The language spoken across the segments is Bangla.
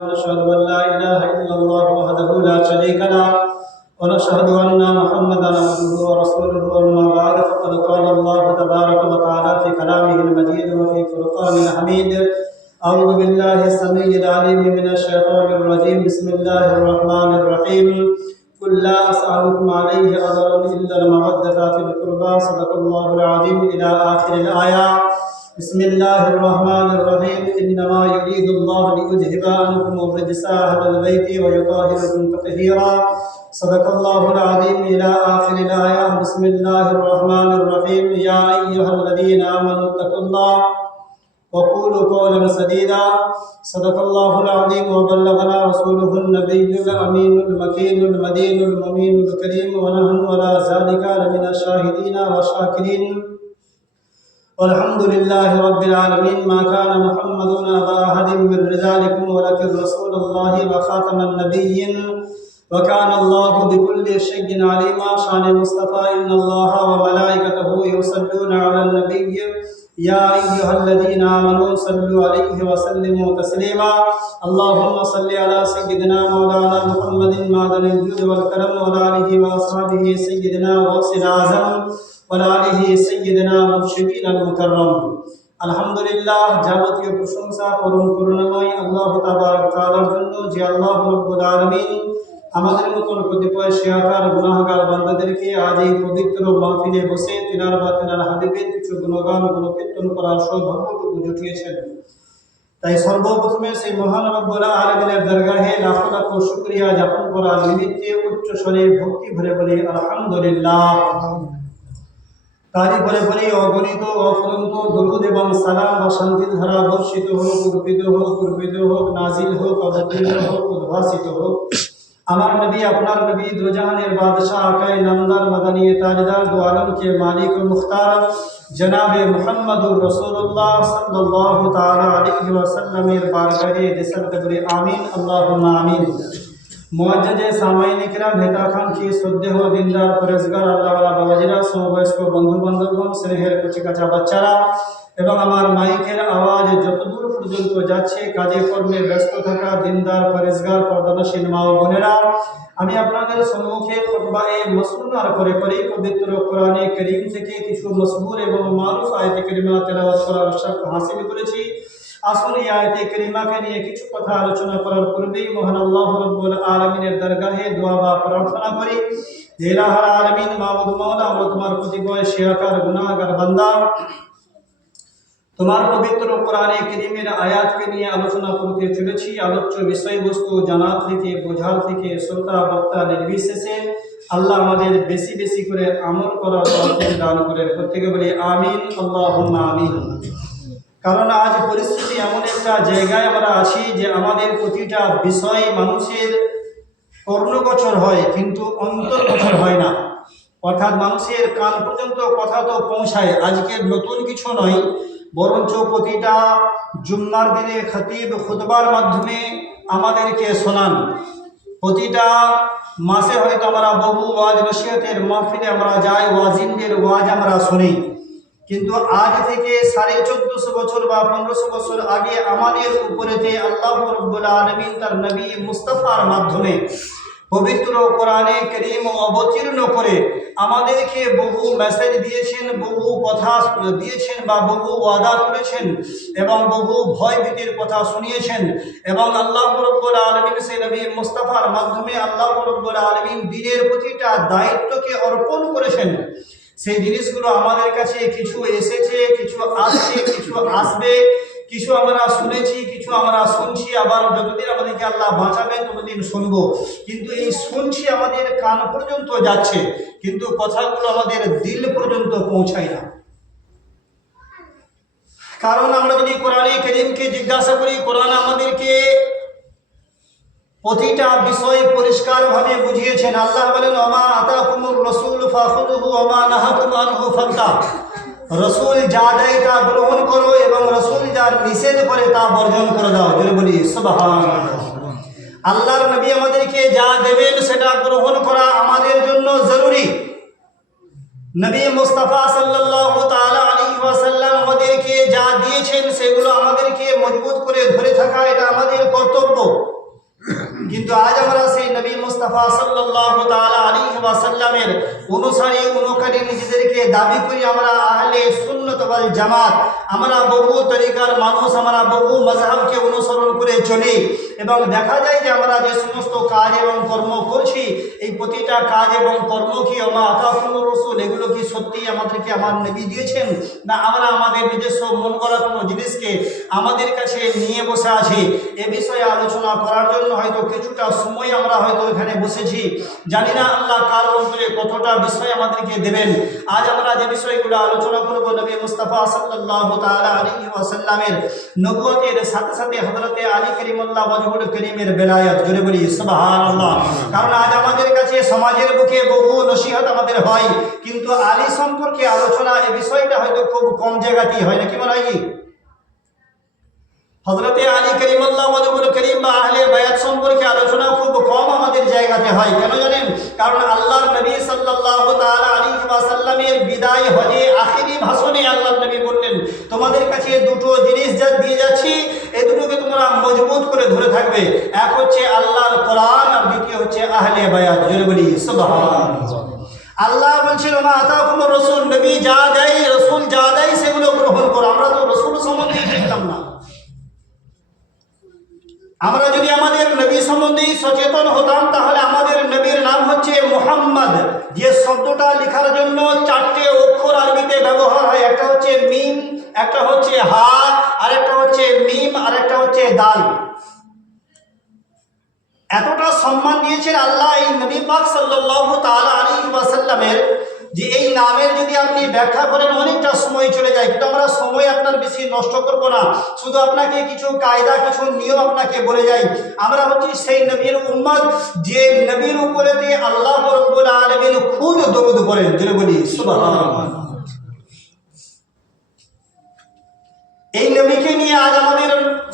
ونشهد أن لا إله إلا الله وحده لا شريك له ونشهد أن محمدا عبده ورسوله أما بعد فقد قال الله تبارك وتعالى في كلامه المجيد وفي فرقانه الحميد أعوذ بالله السميع العليم من الشيطان الرجيم بسم الله الرحمن الرحيم قل لا أسألكم عليه أجرا إلا المودة في القربى صدق الله العظيم إلى آخر الآية بسم الله الرحمن الرحيم إنما يريد الله ليذهب عنكم الرجس أهل البيت ويطهركم تطهيرا صدق الله العظيم إلى آخر الآية بسم الله الرحمن الرحيم يا أيها الذين آمنوا اتقوا الله وقولوا قولا سديدا صدق الله العظيم وبلغنا رسوله النبي الأمين المكين المدين المؤمن الكريم ونحن على ذلك لمن الشاهدين والشاكرين والحمد لله رب العالمين ما كان محمد أبا أحد من رجالكم ولكن رسول الله وخاتم النبيين وكان الله بكل شيء عليما شان المصطفى إن الله وملائكته يصلون على النبي يا أيها الذين آمنوا صلوا عليه وسلموا تسليما اللهم صل على سيدنا مولانا محمد معدن الجود والكرم وعلى آله وأصحابه سيدنا غوث الأعظم وعلى آله سيدنا مرشدين المكرم আলহামদুলিল্লাহ যাবতীয় প্রশংসা পরম করুণাময় আল্লাহ তাবারক তাআলার জন্য যে আল্লাহ রাব্বুল আলামিন আমাদের মতন কতিপয় শিয়াকার গুনাহগার বান্দাদেরকে আজ এই পবিত্র মাহফিলে বসে তিনার বা তিনার হাবিবের কিছু গুণগান গুণকীর্তন করার সৌভাগ্যটুকু জুটিয়েছেন। তাই সর্বপ্রথমে সেই মহান রব্বুল আলামিনের দরগাহে লাখো লাখো শুকরিয়া জ্ঞাপন করার নিমিত্তে উচ্চ স্বরে ভক্তি ভরে বলি আলহামদুলিল্লাহ। তারই পরে পরে অগণিত অফুরন্ত দরুদ এবং সালাম বা শান্তির ধারা বর্ষিত হোক, কুরপিত হোক, নাজিল হোক, অবতীর্ণ হোক, উদ্ভাসিত হোক আমার নবী আপনার নবী দুজাহানের বাদশাহ আকায়ে নামদার মাদানী তাজদার দো আলম के मालिक व मुख्तार जनाब मुहम्मदुर रसूलुल्लाह सल्लल्लाहु ताला अलैहि वसल्लम এর বারগাহে দেশাল কবরে আমিন আল্লাহুম্মা আমিন। মুআজ্জাজে সামাইন ইকরাম হেতা খান কি শ্রদ্ধেয় দিনদার পরেজগার আল্লাহ ওয়ালা বাবাজিরা সমবয়স্ক বন্ধু বান্ধবগণ স্নেহের কচিকাঁচা বাচ্চারা এবং আমার মাইকের আওয়াজ যতদূর পর্যন্ত যাচ্ছে কাজে কর্মে ব্যস্ত থাকা দিনদার পরেজগার পর্দানশীল মা ও বোনেরা, আমি আপনাদের সম্মুখে খুতবায়ে মাসনুনার করে পবিত্র কোরআনে কারীম থেকে কিছু মশহুর এবং মারুফ আয়াতে কারিমা তেলাওয়াত করার শরফ হাসিল করেছি। আসুন এই আয়াতে কারিমাকে নিয়ে কিছু কথা আলোচনা করার পূর্বেই মহান আল্লাহ রাব্বুল আলামিনের দরগাহে দোয়া বা প্রার্থনা করি। হে ইলাহুল আলামিন মাবুদ মাওলা, আমরা তোমার কতিপয় শিয়াকার গুনাহগার বান্দা তোমার পবিত্র কোরআনে কারীমের আয়াতকে নিয়ে আলোচনা করতে চলেছি। আলোচ্য বিষয়বস্তু জানার থেকে বোঝার থেকে শ্রোতা বক্তা নির্বিশেষে আল্লাহ আমাদের বেশি বেশি করে আমল করার তৌফিক দান করেন। প্রত্যেকে বলি আমিন আল্লাহুম্মা আমিন। কারণ আজ পরিস্থিতি এমন একটা জায়গায় আমরা আছি যে আমাদের প্রতিটা বিষয় মানুষের কর্ণগোচর হয় কিন্তু অন্তর্গোচর হয় না, অর্থাৎ মানুষের কান পর্যন্ত কথা তো পৌঁছায়। আজকের নতুন কিছু নয়, বরঞ্চ প্রতিটা জুম্মার দিনে খতিব খুতবার মাধ্যমে আমাদেরকে শোনান। প্রতিটা মাসে হয়তো আমরা বহু ওয়াজ নসিহতের মাহফিলে আমরা যাই, ওয়াজিনদের ওয়াজ আমরা শুনি, কিন্তু আজ থেকে 1450 বছর বা 1500 বছর আগে আমাদের উপরেতে আল্লাহ রাব্বুল আলামিন তার নবী মুস্তাফার মাধ্যমে পবিত্র কোরআনে কারীম অবতীর্ণ করে আমাদেরকে বহু মেসেজ দিয়েছেন, বহু কথা দিয়েছেন বা বহু ওয়াদা করেছেন এবং বহু ভয় ভীতির কথা শুনিয়েছেন। এবং আল্লাহ রাব্বুল আলামিন সেই নবী মুস্তাফার মাধ্যমে আল্লাহ রাব্বুল আলামিন দ্বীনের প্রতিটা দায়িত্বকে অর্পণ করেছেন। সেই জিনিসগুলো আমাদের কাছে কিছু এসেছে, কিছু আসছে, কিছু আসবে, কিছু আমরা শুনেছি, কিছু আমরা শুনছি, আবার যতদিন আমাদেরকে আল্লাহ বাঁচাবেন ততদিন শুনবো। কিন্তু এই শুনছি আমাদের কান পর্যন্ত যাচ্ছে, কিন্তু কথাগুলো আমাদের দিল পর্যন্ত পৌঁছায় না। কারণ আমরা যদি কোরআনে কারীমকে জিজ্ঞাসা করি, কোরআন আমাদেরকে প্রতিটা বিষয় পরিষ্কারভাবে বুঝিয়েছেন। আল্লাহ বলেন ওমা আতাকুমুর রাসূল ফাখুযুহু ওমা নাহাকুম আনহু ফান্তাহু। রাসূল যা দেয় তা গ্রহণ করো এবং রাসূল যা নিষেধ করে তা বর্জন করে দাও। জোরে বলি সুবহানাল্লাহ। আল্লাহর নবী আমাদেরকে যা দেবেন সেটা গ্রহণ করা আমাদের জন্য জরুরি। নবী মুস্তাফা সাল্লাল্লাহু তাআলা আলাইহি ওয়াসাল্লাম আমাদেরকে যা দিয়েছেন সেগুলো আমাদেরকে মজবুত করে ধরে থাকা এটা আমাদের কর্তব্য। কিন্তু আজ আমরা সেই নবী মুস্তাফা সাল্লাল্লাহু তাআলা আলাইহি ওয়াসাল্লামের অনুসারী অনুকারী নিজেদেরকে দাবি করি আমরা আহলে সুন্নাত ওয়াল জামাত। আমরা বহু তরিকার মানুষ, আমরা বহু মাযহাবকে অনুসরণ করে চলি এবং দেখা যায় যে আমরা যে সমস্ত কাজ এবং কর্ম করছি এই প্রতিটা কাজ এবং কর্ম কি ওমা আতাকুমুর রাসূল এগুলো কি সত্যি আমাদেরকে আমার নবী দিয়েছেন, না আমরা আমাদের নিজস্ব মন করা কোনো জিনিসকে আমাদের কাছে নিয়ে বসে আছি। এ বিষয়ে আলোচনা করার জন্য হয়তো কিছুটা সময় আমরা হয়তো এখানে বসেছি। জানি না আল্লাহ কার অন্তরে কতটা বিষয় আমাদেরকে দেবেন। আজ আমরা যে বিষয়গুলো আলোচনা করব নবী মুস্তাফা সাল্লাল্লাহু তাআলা আলাইহি ওয়াসাল্লামের নবুয়তের সাথে সাথে হযরতে আলী কারিমুল্লাহ ওয়াজহুল করিমের বেলায়াত। জোরে বলি সুবহানাল্লাহ। কারণ আজ আমাদের কাছে সমাজের বুকে বহু নসিহত আমাদের হয়, কিন্তু আলী সম্পর্কে আলোচনা এই বিষয়টা হয়তো খুব কম জায়গাতেই হয়, নাকি মনে হয়? হযরতে আলী কারিমুল্লাহ ওয়াজহুল করিম বা আহলে বায়াত সম্পর্কে আলোচনা খুব কম আমাদের জায়গাতে হয়। কেন জানেন? কারণ আল্লাহর নবী সাল্লাল্লাহু তাআলা আলাইহি ওয়াসাল্লামের বিদায় হজে আখিরি ভাষণে আল্লাহর নবী বললেন, তোমাদের কাছে দুটো জিনিস যা দিয়ে যাচ্ছি এই দুটোকে তোমরা মজবুত করে ধরে থাকবে। এক হচ্ছে আল্লাহর কোরআন আর দ্বিতীয় হচ্ছে আহলে বায়াত। জোরে বলি সুবহানাল্লাহ। আল্লাহ বলছিল মা আতাকুমুর রাসূল, নবী যা দেয়, রাসূল যা দেয় সেগুলো গ্রহণ করো। আমরা তো রাসূল সম্বন্ধে জানতাম না। আমরা যদি আমাদের নবী সম্বন্ধে সচেতন হতাম তাহলে আমাদের নবীর নাম হচ্ছে মুহাম্মদ, যে শব্দটা লেখার জন্য চারটে অক্ষর আরবিতে ব্যবহার হয়। একটা হচ্ছে মিম, একটা হচ্ছে হা, আর একটা হচ্ছে মিম, আর একটা হচ্ছে দাল। এতটা সম্মান দিয়েছেন আল্লাহ এই নবী পাক সাল্লাল্লাহু তাআলা আলাইহি ওয়াসাল্লামের, যে এই নামের যদি আপনি ব্যাখ্যা করেন অনেকটা সময় চলে যায়, কিন্তু আমরা সময় আপনার বেশি নষ্ট করব না। শুধু আপনাকে কিছু কায়দা, কিছু নিয়ম আপনাকে বলে যাই। আমরা হচ্ছি সেই নবীর উম্মত যে নবীর উপরেতে আল্লাহ রাব্বুল আলামিন খুদ দরুদ পড়েন। জোরে বলি সুবহানাল্লাহ। এই নবীকে নিয়ে আজ আমাদের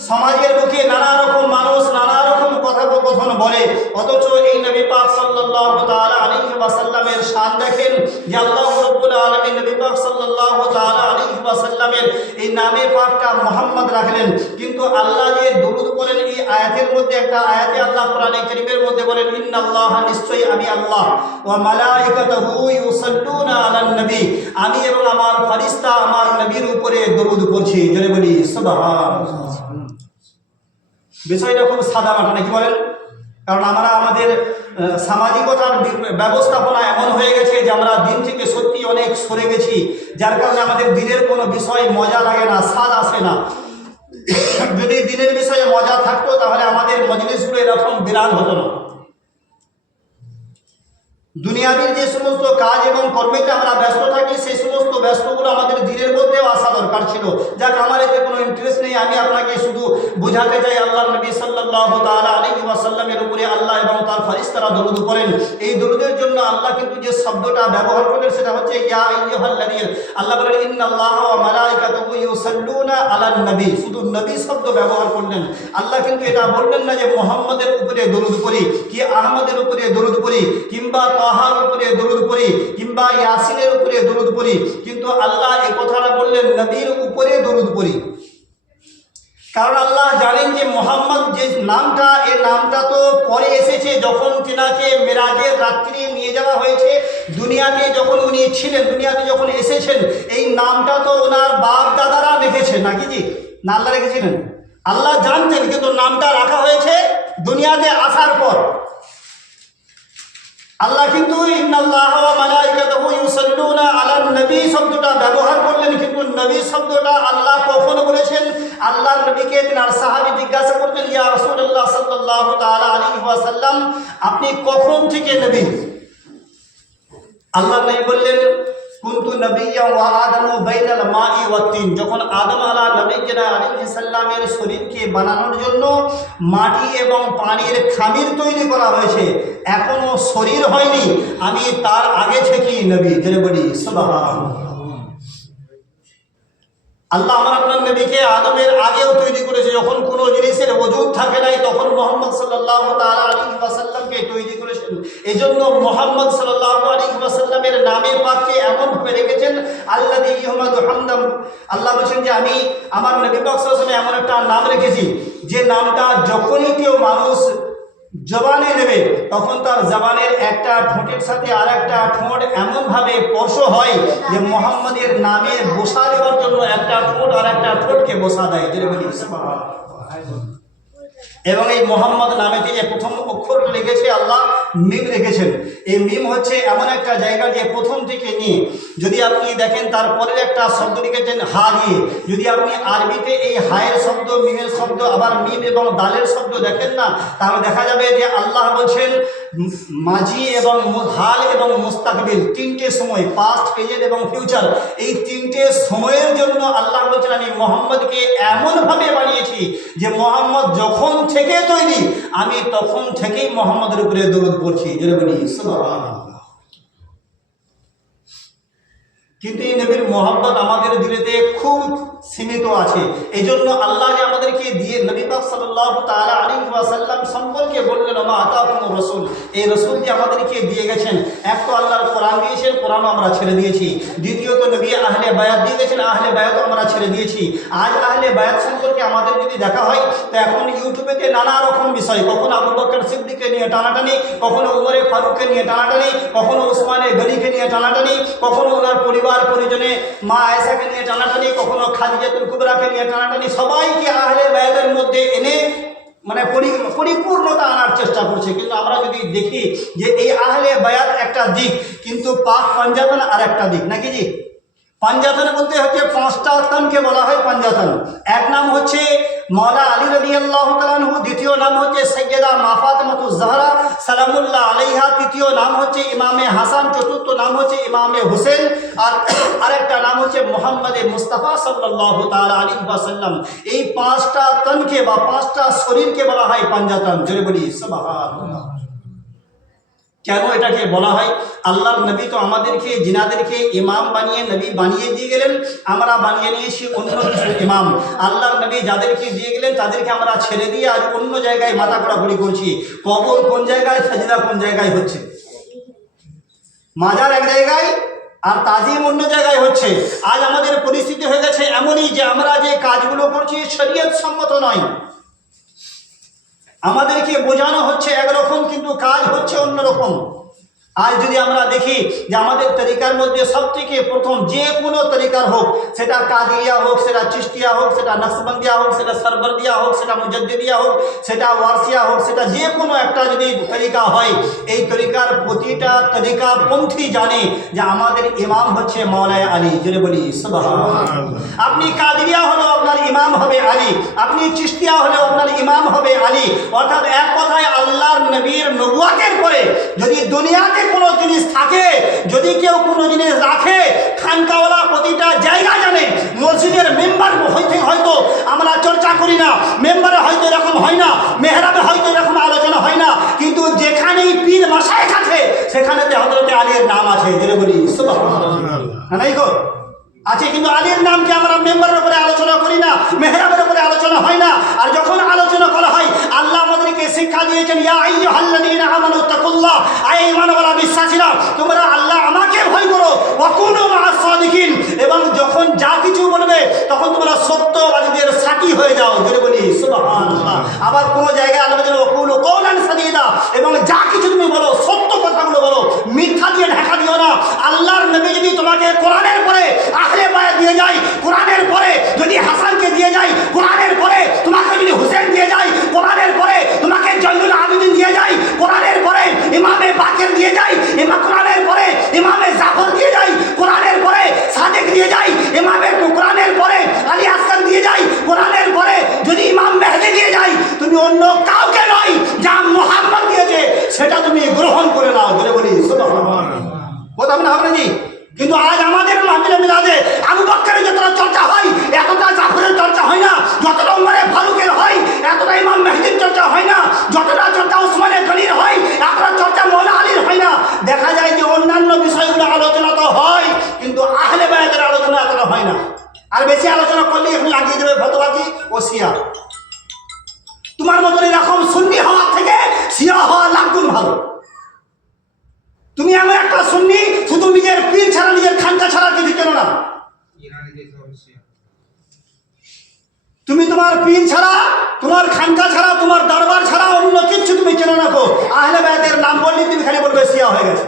সমাজের বুকে নানা রকম মানুষ নানা রকম কথোপকথন বলে, অথচ এই নবী পাক সাল্লাল্লাহু তাআলা আলাইহি ওয়াসাল্লামের শান দেখেন যে আল্লাহ রাব্বুল আলামিন নবী পাক সাল্লাল্লাহু তাআলা আলাইহি ওয়াসাল্লামের এই নামে পাকটা মুহাম্মদ রাখলেন। কিন্তু আল্লাহ যে দরুদ পড়েন এই আয়াতের মধ্যে একটা আয়াতে আল্লাহ কোরআনে কারীমের মধ্যে বলেন ইন্নাল্লাহা, নিশ্চয়ই আমি আল্লাহ, ওয়া মালাইকাতুহু ইউসাল্লুনা আলান নবী, আমি এবং আমার ফেরেশতা আমার নবীর উপরে দরুদ পড়ছি। জোরে বলি সুবহানাল্লাহ। বিষয়টা খুব সাদা মাটা, নাকি বলেন? কারণ আমরা আমাদের সামাজিকতার ব্যবস্থাপনা এমন হয়ে গেছে যে আমরা দিন থেকে সত্যি অনেক সরে গেছি, যার কারণে আমাদের দিনের কোনো বিষয় মজা লাগে না, স্বাদ আসে না। যদি দিনের বিষয়ে মজা থাকতো তাহলে আমাদের মজলিসগুলো এরকম বিরান হতো না। দুনিয়াবীর যে সমস্ত কাজ এবং কর্মেতে আমরা ব্যস্ত থাকি সেই সমস্ত ব্যস্তগুলো আমাদের দিনের মধ্যেও আসা দরকার ছিল। যাক, আমার এতে কোনো ইন্টারেস্ট নেই। আমি আপনাকে শুধু বোঝাতে চাই আল্লাহর নবী সাল্লাল্লাহু তাআলা আলাইহি ওয়াসাল্লামের উপরে আল্লাহ এবং তার ফেরেশতারা দরুদ পড়েন। এই দরুদের জন্য আল্লাহ কিন্তু যে শব্দটা ব্যবহার করেন সেটা হচ্ছে ইয়া আইয়ুহাল্লাযীনা। আল্লাহ বলেন ইন্নাল্লাহা ওয়া মালাইকাতুহু ইউসাল্লুনা আলান নবী, শুধু নবী শব্দ ব্যবহার করলেন। আল্লাহ কিন্তু এটা বললেন না যে মুহাম্মদের উপরে দরুদ পড়ি, কি আহমদের উপরে দরুদ পড়ি, কিংবা তাহার উপরে দরুদ পড়ি, কিংবা ইয়াসিনের উপরে দরুদ পড়ি। কিন্তু আল্লাহ এই কথাটা বললেন নবীর উপরে দরুদ পড়ি। কারণ আল্লাহ জানেন যে মুহাম্মদ যে নামটা, এই নামটা তো পরে এসেছে, যখন তিনাকে মেরাজের রাত্রি নিয়ে যাওয়া হয়েছে। দুনিয়াতে যখন উনি ছিলেন, দুনিয়াতে যখন এসেছেন, এই নামটা তো ওনার বাপ দাদারা রেখেছেন, নাকি জি? না, আল্লাহ রেখেছিলেন? আল্লাহ জানতেন, কিন্তু নামটা রাখা হয়েছে দুনিয়াতে আসার পর। আল্লাহ কিন্তু ইন্নাল্লাহা ওয়া মালাইকাতুহু ইউসাল্লুনা আলান নবী শব্দটা ব্যবহার করলেন, কিন্তু নবী শব্দটা আল্লাহ কখন বলেছেন? আল্লাহর নবীকে তিনার সাহাবী জিজ্ঞাসা করতেন, ইয়া রাসূলুল্লাহ সাল্লাল্লাহু তাআলা আলাইহি ওয়াসাল্লাম, আপনি কখন থেকে নবী? আল্লাহর নবী বললেন কুনতু নবিয়্যা ওয়া আদামু বাইনাল মাই ওয়াত তিন। যখন আদম আলাইহিস সালামের শরীরকে বানানোর জন্য মাটি এবং পানির খামির তৈরি করা হয়েছে, এখনো শরীর হয়নি, আমি তার আগে থেকেই নবী। জোরে বলি সুবহানাল্লাহ। আল্লাহ আমার আপনার নবীকে আদমের আগেও তৈরি করেছে। যখন কোনো জিনিসের ওজুদ থাকে নাই তখন মুহাম্মদ সাল্লাল্লাহু তাআলা আলাইহি ওয়াসাল্লামকে তৈরি করেছেন। এজন্য মুহাম্মদ সাল্লাল্লাহু আলাইহি ওয়াসাল্লামের নামে পাককে এমনভাবে রেখেছেন আল্লাযী ইউমাদু হামদাম। আল্লাহ বলেন যে আমি আমার নবী পাক সাল্লাল্লাহু আলাইহি ওয়াসাল্লাম এমন একটা নাম রেখেছি যে নামটা যখনই কেউ মানুষ জবানে নেবে তখন তার জবানের একটা ঠোঁটের সাথে আর একটা ঠোঁট এমনভাবে স্পর্শ হয় যে মুহাম্মদের নামে বসা দেওয়ার জন্য একটা ঠোঁট আর একটা ঠোঁটকে বসা দেয়। এবং এই মোহাম্মদ নামেতে যে প্রথম অক্ষর লিখেছে আল্লাহ মিম রেখেছেন। এই মিম হচ্ছে এমন একটা জায়গা যে প্রথম থেকে নিয়ে যদি আপনি দেখেন তারপরের একটা শব্দ লিখেছেন হা দিয়ে, যদি আপনি আরবিতে এই হায়ের শব্দ মিমের শব্দ আবার মিম এবং দালের শব্দ দেখেন না, তাহলে দেখা যাবে যে আল্লাহ বলছেন মাঝি এবং হাল এবং মুস্তাকবিল তিনটে সময়, পাস্ট, প্রেজেন্ট এবং ফিউচার, এই তিনটে সময়ের জন্য আল্লাহ বলছেন আমি মোহাম্মদকে এমনভাবে বানিয়েছি যে মোহাম্মদ যখন থেকে তৈরি আমি তখন থেকেই মোহাম্মদের উপরে দরুদ পড়ছি। জোরে বলি সুবহানাল্লাহ। কিন্তু এই নবীর মোহাম্মদ আমাদের দিলেতে খুব সীমিত আছে। এই জন্য আল্লাহ যে আমাদেরকে দিয়ে নবী পাক সাল্লাল্লাহু তাআলা আলাইহি ওয়াসাল্লাম সম্পর্কে বললেন মা আতাকুমুর রাসূল, এই রাসূল যে আমাদেরকে দিয়ে গেছেন, এক তো আল্লাহর কোরআন দিয়েছেন, কোরআন আমরা ছেড়ে দিয়েছি, দ্বিতীয়ত নবী আহলে বায়াত দিয়ে গেছেন, আহলে বায়াতও আমরা ছেড়ে দিয়েছি। আজ আহলে বায়াত সম্পর্কে আমাদের যদি দেখা হয় তো এখন ইউটিউবেতে নানা রকম বিষয়, কখনো আবু বকর সিদ্দিককে নিয়ে টানাটানি, কখনো উমরে ফারুককে নিয়ে টানাটানি, কখনো উসমানে গনিকে নিয়ে টানাটানি, কখনো ওনার পরিবার পরিজনে মা আয়েশাকে নিয়ে টানাটানি, কখনো খাদিজাতুল কুবরাকে নিয়ে টানাটানি, সবাইকে আহলে বায়াতের মধ্যে এনে মানে পরিপূর্ণতা আনার চেষ্টা করছে। কিন্তু আমরা যদি দেখি যে এই আহলে বায়াত একটা দিক, কিন্তু পাক পাঞ্জাতন আর একটা দিক, নাকি জি? পাঞ্জাতন বলতে হচ্ছে পাঁচটা তনকে বলা হয় পাঞ্জাতন। এক নাম হচ্ছে মওলা আলী রাদিয়াল্লাহু তাআলা আনহু, দ্বিতীয় নাম হচ্ছে সাইয়্যিদা মা ফাতিমাতুজ জাহরা সালামুল্লাহ আলাইহা, তৃতীয় নাম হচ্ছে ইমামে হাসান, চতুর্থ নাম হচ্ছে ইমামে হোসেন, আর আরেকটা নাম হচ্ছে মুহাম্মদে মুস্তাফা সাল্লাল্লাহু তাআলা আলাইহি ওয়াসাল্লাম। এই পাঁচটা তনকে বা পাঁচটা শরীরকে বলা হয় পাঞ্জাতন। জোরে বলি সুবহানাল্লাহ। কেন এটাকে বলা হয়? আল্লাহর নবী তো আমাদেরকে জিনাদেরকে ইমাম বানিয়ে নবী বানিয়ে দিয়ে গেলেন, আমরা বানিয়ে নিয়েছি অন্য কিছু ইমাম। আল্লাহর নবী যাদেরকে দিয়ে গেলেন তাদেরকে আমরা ছেড়ে দিয়ে আজ অন্য জায়গায় মাথা ঘোরাঘুরি করছি। কবর কোন জায়গায়, সাজদা কোন জায়গায় হচ্ছে, মাজার এক জায়গায় আর তাজিম অন্য জায়গায় হচ্ছে। আজ আমাদের পরিস্থিতি হয়ে গেছে এমনই যে আমরা যে কাজগুলো করছি শরীয়ত সম্মত নয়। আমাদেরকে বোঝানো হচ্ছে একরকম কিন্তু কাজ হচ্ছে অন্যরকম। আজ যদি আমরা দেখি যে আমাদের তরিকার মধ্যে সবথেকে প্রথম যে কোনো তরিকার হোক, সেটা কাদিয়া হোক, সেটা চিশতিয়া হোক, সেটা নকশবন্দিয়া হোক, সেটা সরবর্দিয়া হোক, সেটা মুজাদ্দিদিয়া হোক, সেটা ওয়ারসিয়া হোক, সেটা যে কোনো একটা যদি তরিকা হয়, এই তরিকার প্রতিটা তরিকাপন্থী জানে যে আমাদের ইমাম হচ্ছে মাওলানা আলী। জোরে বলি সুবহানাল্লাহ। আপনি কাদিয়া হলেও আপনার ইমাম হবে আলী, আপনি চিশতিয়া হলেও আপনার ইমাম হবে আলী। অর্থাৎ এক কথায় আল্লাহর নবীর নবুয়াতের পরে যদি দুনিয়াতে কোনো জিনিস থাকে, যদি কেউ কোনো জিনিস রাখে, খানকাওয়ালা প্রতিটা জায়গা জানে। মসজিদের মেম্বার হয়তো আমরা চর্চা করি না, মেম্বারে হয়তো এরকম হয় না, মেহরাবে হয়তো এরকম আলোচনা হয় না, কিন্তু যেখানেই পীর মাশায়েখ আছে সেখানেতে হযরতে আলীর নাম আছে। জোরে বলি সুবহানাল্লাহ। নাই গো আছে, কিন্তু আলীর নামকে আমরা মেম্বারের উপরে আলোচনা করি না, মেহরাবের উপরে আলোচনা হয় না। আর যখন আলোচনা করা হয়, আল্লাহ আমাদেরকে শিক্ষা দিয়েছেন ইয়া আইয়ুহাল্লাযীনা আমানু তাকুল্লাহ, আয় ঈমানওয়ালা বিশ্বাসীরা তোমরা আল্লাহ আমাকে ভয় করো, ওয়া কুনু মা'আস সাদিকিন, এবং যখন যা কিছু বলবে তখন তোমরা সত্যবাদীদের সাথী হয়ে যাও। জোরে বলি সুবহানাল্লাহ। আবার কোন জায়গায় আল্লাহ বলেন ওয়া কুলু কওলান সাদীদা, এবং যা কিছু তুমি বলো সত্য কথাগুলো বলো, মিথ্যা দিয়ে ঢাকা দিও না। আল্লাহর নবী যদি তোমাকে কোরআনের পরে আহলে বায়াত দিয়ে যায়, কোরআনের পরে যদি হাসানকে দিয়ে যায়, কোরআনের পরে তোমাকে যদি হুসেন দিয়ে যায়, কোরআনের পরে তোমাকে জয়নুল আবেদিন দিয়ে যায়, কোরআনের পরে ইমামে বাকের দিয়ে যায়, কোরআনের পরে ইমামে জাফর দিয়ে যায়, কোরআনের পরে সাদেক দিয়ে যায়, কোরআনের পরে আলী আসকান দিয়ে যায়, কোরআনের পরে যদি ইমাম মেহদি দিয়ে যায়, তুমি অন্য কাউকে নয়, যা মুহাম্মদ দিয়েছে সেটা তুমি গ্রহণ করে নাও। বলে বলি সুবহানাল্লাহ। কথা বলা হবে না? কিন্তু আজ আমাদের মাহফিলে মিলাদে আবু বকরের যতটা চর্চা হয় এতটা জাফরের চর্চা হয় না, যতটা উমরে ফারুকের হয় এতটা ইমাম মেহদির চর্চা হয় না, যতটা চর্চা উসমানে গনির হয় এতটা চর্চা মওলানা আলীর হয় না। দেখা যায় যে অন্যান্য বিষয়গুলো আলোচনা তো হয়, কিন্তু আহলে বায়াতের আলোচনা এতটা হয় না। আর বেশি আলোচনা করলে এখন লাগিয়ে দেবে ফতোয়াজি ও শিয়া। তোমার মতন এরকম সুন্নি হওয়ার থেকে শিয়া হওয়া লাখ গুণ ভালো। তুমি তোমার পীর ছাড়া, তোমার খানকা ছাড়া, তোমার দরবার ছাড়া অন্য কিচ্ছু তুমি চেনো না গো। আহলে বায়াতের নাম বললেই তুমি খালি বলবে শিয়া হয়ে গেছে।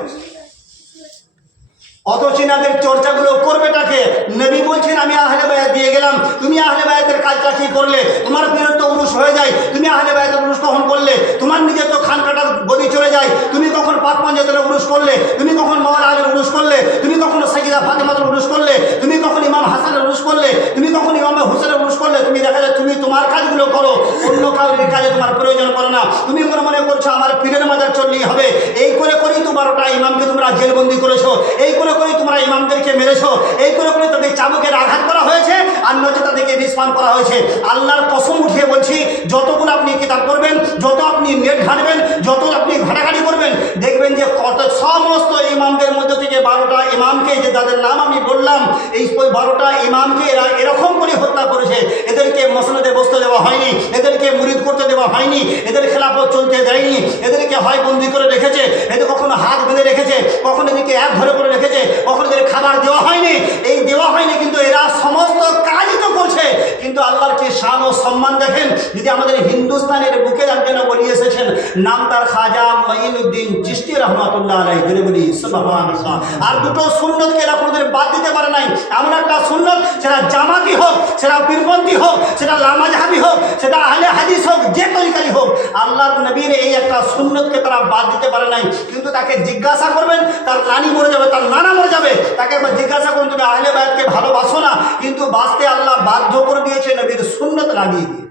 অথচ এনাদের চর্চাগুলো করবেটাকে? নবী বলছেন আমি আহলে বায়াত দিয়ে গেলাম, তুমি আহলে বায়াতের কাজটা কি করলে? তোমার বিরুদ্ধ উরুস হয়ে যায়, তুমি আহলে বায়াতের উরুস কখন করলে? তোমার নিজের তো খান কাটার গদি চলে যায়, তুমি কখন পাক পাঞ্জাতের উরুস করলে? তুমি কখন মাওলানা আলীর উরুস করলে? তুমি কখন সাইয়্যিদা ফাতেমার উরুস করলে? তুমি কখন ইমাম হাসানের উরুস করলে? তুমি কখন ইমাম হুসেনের উরুস করলে? তুমি দেখা যায় তুমি তোমার কাজগুলো করো, অন্য কাউরির কাজে তোমার প্রয়োজন করো না। তুমি মনে করছো আমার পীরের মাজার চললেই হবে। এই করে করেই তো 12টা ইমামকে তোমরা জেলবন্দি করেছো, এই করে করেই তোমরা ইমামদেরকে মেরেছো, এই করে করে তাদের চাবুকের আঘাত করা হয়েছে, আর নয়তো তাদেরকে নিষ্পান করা হয়েছে। আল্লাহর কসম উঠিয়ে বলছি, যতগুলো আপনি কিতাব করবেন, যত আপনি নেট ঘাঁটবেন, যত আপনি ঘাটাঘাটি করবেন, দেখবেন যে কত সমস্ত ইমামদের মধ্যে থেকে 12টা ইমামকে, যে তাদের নাম আমি বললাম, এই 12টা ইমামকে এরা এরকম করে হত্যা করেছে। এদেরকে মসনদে বসতে দেওয়া হয়নি, এদেরকে মুরিদ করতে দেওয়া হয়নি, এদের খেলাফত চলতে দেয়নি, এদেরকে হয় বন্দি করে রেখেছে, এদের কখনো হাত বেঁধে রেখেছে, কখনো এদিকে এক ধরে করে রেখেছে, কখনো এদের খাবার দেওয়া হয়নি। এই দেওয়া হয়নি, কিন্তু এরা সমস্ত কাজই তো করছে। কিন্তু আল্লাহর কি শান ও সম্মান দেখেন। যদি আমাদের হিন্দুস্তানের বুকে একজন বলি এসেছেন, নাম তার খাজা মাইনুদ্দিন চিশতি রহমাতুল্লাহ আলাইহি, জোরে বলি সুবহানাল্লাহ। আর দুটো সুন্নতকে এরা কোনোদিন বাদ দিতে পারে নাই। এমন একটা সুন্নত, সেটা জামাতি হোক, সেটা পীরপন্থী হোক, সেটা লামাজহাবি হোক, সেটা আহলে হাদিস হোক, যে তরিকারই হোক, আল্লাহর নবীর এই একটা সুন্নতকে তারা বাদ দিতে পারে নাই। কিন্তু তাকে জিজ্ঞাসা করবেন, তার নানি মরে যাবে, তার নানা মরে যাবে, তাকে একবার জিজ্ঞাসা করুন তুমি আহলে বায়াতকে ভালোবাসো না? কিন্তু বাঁচতে আল্লাহ বাধ্য করে দিয়েছে নবীর সুন্নত লাগিয়ে দিয়ে।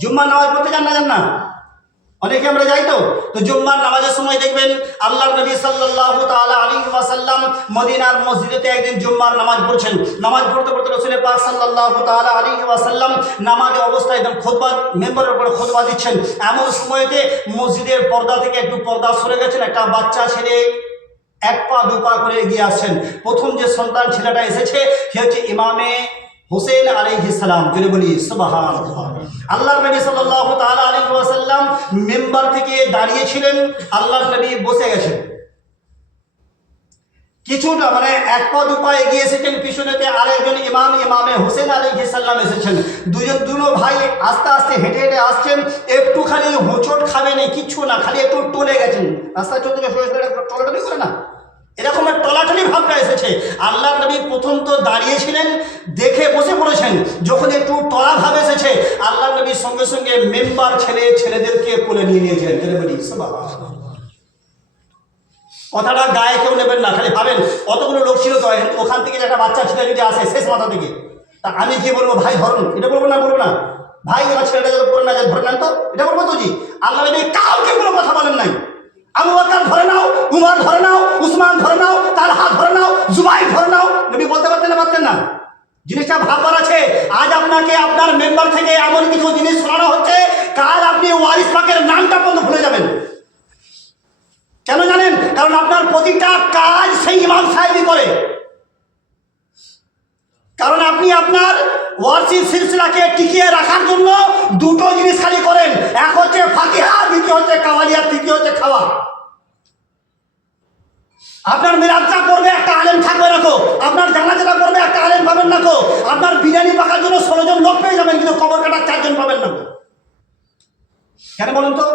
জুম্মার নামাজ পড়তে যান না? অনেকে আমরা যাই তো জুম্মার নামাজের সময় দেখবেন আল্লাহর নবী সাল্লাল্লাহু তাআলা আলাইহি ওয়াসাল্লাম মদিনার মসজিদেতে একদিন জুম্মার নামাজ পড়ছেন। নামাজ পড়তে পড়তে রাসূল পাক সাল্লাল্লাহু তাআলা আলাইহি ওয়াসাল্লাম নামাজের অবস্থায় একদম খুতবা, মেম্বারের উপরে খুতবা দিচ্ছেন। এমন সময়তে মসজিদের পর্দা থেকে একটু পর্দা সরে গেছেন, একটা বাচ্চা ছেলে এক পা দু পা করে এগিয়ে আসছেন। প্রথম যে সন্তান ছেলেটা এসেছে সে হচ্ছে ইমামে হুসেন আলাইহিস সালাম, জোরে বলি সুবহানাল্লাহ। আল্লাহর নবী সাল্লাল্লাহু তাআলা আলাইহি ওয়াসাল্লাম মেম্বার থেকে দাঁড়িয়েছিলেন, আল্লাহর নবী বসে গেছেন। কিছুটা মানে এক পা দু পা এগিয়ে এসেছেন, পিছনেতে আরেকজন ইমাম ইমামে হুসেন আলাইহিস সালাম এসেছেন। দুনো ভাই আস্তে আস্তে হেঁটে হেঁটে আসছেন, একটু খালি হোঁচট খাবে না, কিচ্ছু না, খালি একটু টলে গেছেন। রাস্তায় চলতে টলাটলি করে না, এরকম এক টলাটলি ভাবটা এসেছে। আল্লাহর নবী প্রথম তো দাঁড়িয়েছিলেন, দেখে বসে পড়েছেন। যখন একটু টলা ভাব এসেছে, আল্লাহর নবী সঙ্গে সঙ্গে মেম্বার ছেলেদেরকে কোলে নিয়ে নিয়েছিলেন। কথাটা গায়ে কেউ নেবেন না, খালি ভাবেন কতগুলো লোক ছিল তো, ওখান থেকে একটা বাচ্চা ছেলে যদি আসে শেষ মাথা থেকে, তা আমি কি বলবো? ভাই ধরুন, এটা বলবো না? ভাই আমার ছেলেটা যাতে পড়ে না যায়, ধরে নেন তো, এটা বলবো তো? জি, আল্লাহ নবী কাউকে কোনো কথা বলেন নাই। আবু বকর ধরে নাও, উমর ধরে নাও, উসমান ধরে নাও, তালহা ধরে নাও, জুবাইর ধরে নাও, নবী বলতে পারতেন না? জিনিসটা ভাববার আছে। আজ আপনাকে আপনার মেম্বার থেকে এমন কিছু জিনিস শোনানো হচ্ছে, কাল আপনি ওয়ারিস পাকের নামটা পর্যন্ত ভুলে যাবেন। কেন জানেন? কারণ আপনার প্রতিটা কাজ সেই ইমাম সাহেবই করে। কারণ আপনি আপনার ওয়ারিস সিলসিলাকে টিকিয়ে রাখার জন্য দুটো জিনিস খালি করেন, এক হচ্ছে ফাতিহা, দ্বিতীয় হচ্ছে কাওয়ালিয়া, তৃতীয় হচ্ছে খাওয়া। আপনার মিলাদটা করবে একটা আলেম থাকবে না কো, আপনার জানাজাটা করবে একটা আলেম পাবেন না কো, আপনার বিরিয়ানি পাকার জন্য 16 জন লোক পেয়ে যাবেন, কিন্তু কবর কাটার 4 জন পাবেন না কো। কেন বলুন তো?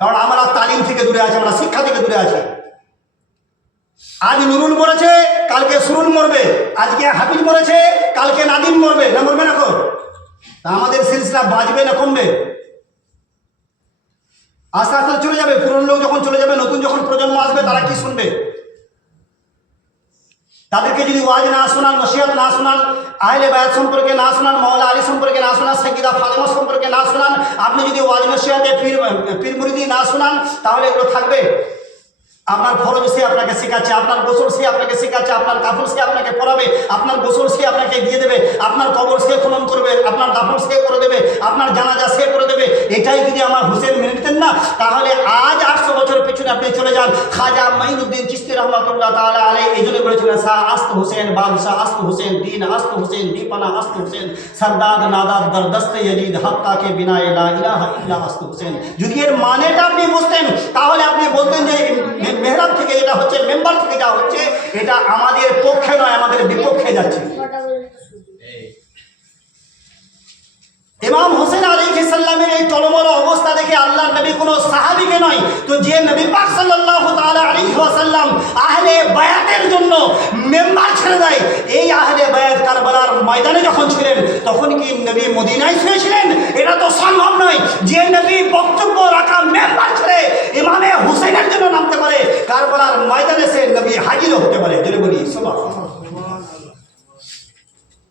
কারণ আমরা তালিম থেকে দূরে আছি, আমরা শিক্ষা থেকে দূরে আছি। আজ নুরুল মরেছে, কালকে সুরুল মরবে, আজকে হাফিজ মরেছে, কালকে নাদিম মরবে, না মরবে না কো? তা আমাদের সিলসিলা বাজবে না কমবে? আস্তে আস্তে চলে যাবে। পুরনো লোক যখন চলে যাবে, নতুন যখন প্রজন্ম আসবে, তারা কি শুনবে? তাদেরকে যদি ওয়াজ না শোনান, নসিহত না শোনান, আহলে বায়াত সম্পর্কে না শোনান, মাওলা আলী সম্পর্কে না শোনান, সাইয়্যিদা ফাতেমা সম্পর্কে না শোনান, আপনি যদি ওয়াজ নসিহতে পীর মুরিদি না শোনান, তাহলে এগুলো থাকবে? আপনার ফরজ সে আপনাকে শেখাচ্ছে, আপনার গোসল সে আপনাকে শেখাচ্ছে, আপনার কাপড় সে আপনাকে পরাবে, আপনার গোসল সে আপনাকে দিয়ে দেবে, আপনার কবর সে খনন করবে, আপনার দাফন সে করে দেবে, আপনার জানাজা সে করে দেবে। এটাই যদি আমার হুসেন মেনে নিতেন না, তাহলে আজ 800 বছর পিছনে আপনি চলে যান। খাজা মাইনুদ্দিন চিশতি রহমাতুল্লাহ তাআলা আলাইহি এই জন্য বলেছিলেন, শাহ আস্ত হুসেন, বাদশাহ আস্ত হুসেন, দিন আস্ত হুসেন, দীপানা আস্ত হুসেন, সরদাদ নাদাদ দরদস্ত ইয়াজিদ হক্কা কে বিনা লা ইলাহা ইল্লা আস্ত হুসেন। যদি এর মানেটা আপনি বুঝতেন, তাহলে আপনি বলতেন যে মেহরাব থেকে যেটা হচ্ছে, মেম্বার থেকে যা হচ্ছে, এটা আমাদের পক্ষে নয়, আমাদের বিপক্ষে যাচ্ছে। ইমাম হোসেন আলাইহিস সালামের এই টলমল অবস্থা দেখে আল্লাহর নবী কোনো সাহাবীকে নয়, তো যে নবী পাক সাল্লাল্লাহু তাআলা আলাইহি ওয়াসাল্লাম আহলে বায়াতের জন্য মেম্বার ছেড়ে দেয়, এই আহলে বায়াত কারবালার ময়দানে যখন ছিলেন তখন কি নবী মদিনায় শুয়েছিলেন? এটা তো সম্ভব নয়। যে নবী বক্তব্য রাখা মেম্বার ছেড়ে ইমামে হুসেনের জন্য নামতে পারে, কারবালার ময়দানে সে নবী হাজিরও হতে পারে। যদি বলি সুবহানাল্লাহ।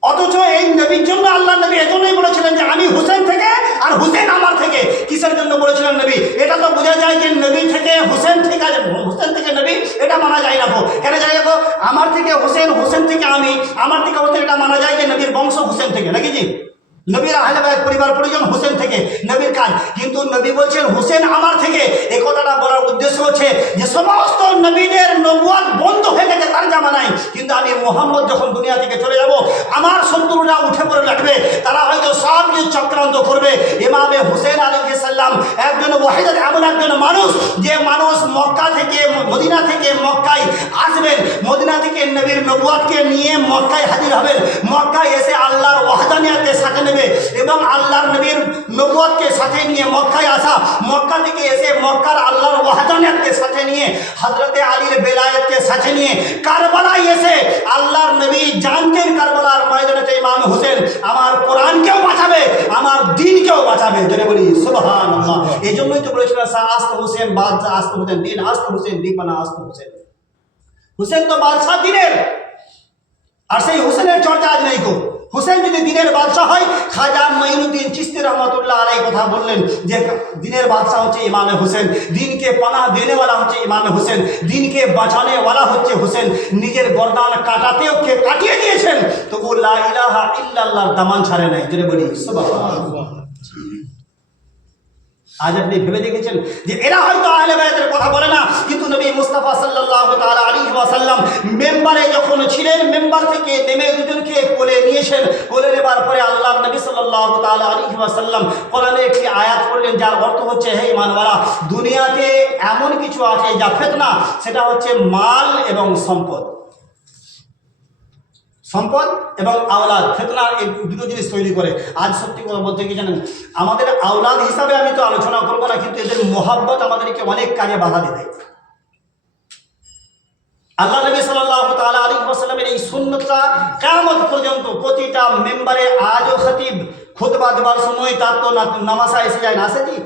অথচ এই নবীর জন্য আল্লাহ নবী এজন্যই বলেছিলেন যে আমি হুসেন থেকে আর হুসেন আমার থেকে। কিসের জন্য বলেছিলেন নবী? এটা তো বোঝা যায় যে নবী থেকে হুসেন থেকে, হুসেন থেকে নবী, এটা মানা যায় না। কেন যায় না? আমার থেকে হুসেন, হুসেন থেকে আমি, আমার থেকে হুসেন, এটা মানা যায় যে নবীর বংশ হুসেন থেকে, নাকি জি? নবীর আহলে বায়াত পরিবার পরিজন হুসেন থেকে, নবীর কাজ। কিন্তু নবী বলছেন হুসেন আমার থেকে। এই কথাটা বলার উদ্দেশ্য হচ্ছে যে সমস্ত নবীদের নবুয়ত বন্ধ হয়ে গেছে তার জামানায়, কিন্তু আমি মুহাম্মদ যখন দুনিয়া থেকে চলে যাব, আমার শত্রুরা উঠে পড়ে লাগবে, তারা হয়তো সব কিছু চক্রান্ত করবে। ইমামে হুসেন আলাইহিস সালাম একজন ওয়াহিদ, এমন একজন মানুষ যে মানুষ মক্কা থেকে, মদিনা থেকে মক্কায় আসবেন, মদিনা থেকে নবীর নবুয়তকে নিয়ে মক্কায় হাজির হবেন, মক্কায় এসে আল্লাহর ওয়াহদানিয়তের সাথে নেবে এবং আল্লাহর নবীর নবুয়তকে সাথে নিয়ে মক্কায় আসা, মক্কা থেকে এসে মক্কার আল্লাহর ওয়াহদানিয়তকে সাথে নিয়ে, হযরতে আলীর বেলায়েতকে সাথে নিয়ে কারবালায় এসে আল্লাহর নবী জানতেন কারবালার ময়দানে ইমাম হোসেন আমার কোরআনকেও বাঁচাবে, আমার দ্বীনকেও বাঁচাবে। যদি বলি সুবহানাল্লাহ। এই জন্যই তো বলেছিলেন আস্ত হোসেন বাদশাহ, আস্ত হোসেন দিন, আস্ত হোসেন দিপানা, আস্ত হোসেন। হোসেন তো বাদশাহ দিনের, আর সেই হোসেনের চর্চা আজ নেই। হুসেন যদি দিনের বাদশাহ হয়, খাজা মঈনুদ্দিন চিশতি রহমতুল্লাহ আলাইহি কথা বললেন যে দিনের বাদশাহ হচ্ছে ইমামে হোসেন, দিনকে পানাহ দেনেওয়ালা হচ্ছে ইমামে হোসেন, দিনকে বাঁচানেওয়ালা হচ্ছে হোসেন। নিজের গর্দান কাটাতেও কে কাটিয়ে দিয়েছেন, তবু লা ইলাহা ইল্লাল্লাহর দামান ছাড়ে নাই। যদি বলি সুবহানাল্লাহ। আজ আপনি ভেবে দেখেছেন যে এরা হয়তো আহলে বায়াতের কথা বলে না, কিন্তু নবী মুস্তাফা সাল্লাল্লাহু তাআলা আলাইহি ওয়াসাল্লাম মেম্বারে যখন ছিলেন, মেম্বার থেকে নেমে দুজনকে কোলে নিয়েছেন। কোলে নেবার পরে আল্লাহর নবী সাল্লাল্লাহু তাআলা আলাইহি ওয়াসাল্লাম কোরআনে একটি আয়াত পড়লেন, যার অর্থ হচ্ছে হে ঈমানওয়ালা, দুনিয়াতে এমন কিছু আছে যা ফিতনা, সেটা হচ্ছে মাল এবং সম্পদ। সম্পদ এবং আওলাদ, ফিতনা, এই দুটো জিনিস তৈরি করে। আজ সত্যি কথা বলতে কি জানেন, আমাদের আওলাদ হিসাবে আমি তো আলোচনা করবো না, কিন্তু এদের মোহাব্বত আমাদেরকে অনেক কাজে বাধা দেয়। আল্লাহ নবী সাল্লাল্লাহু তাআলা আলাইহি ওয়াসাল্লামের এই সুন্নতটা কিয়ামত পর্যন্ত প্রতিটা মেম্বারে আজও খতিব খুতবা দেওয়ার সময় তার তো নামাজা এসে যায় না, আসে কি?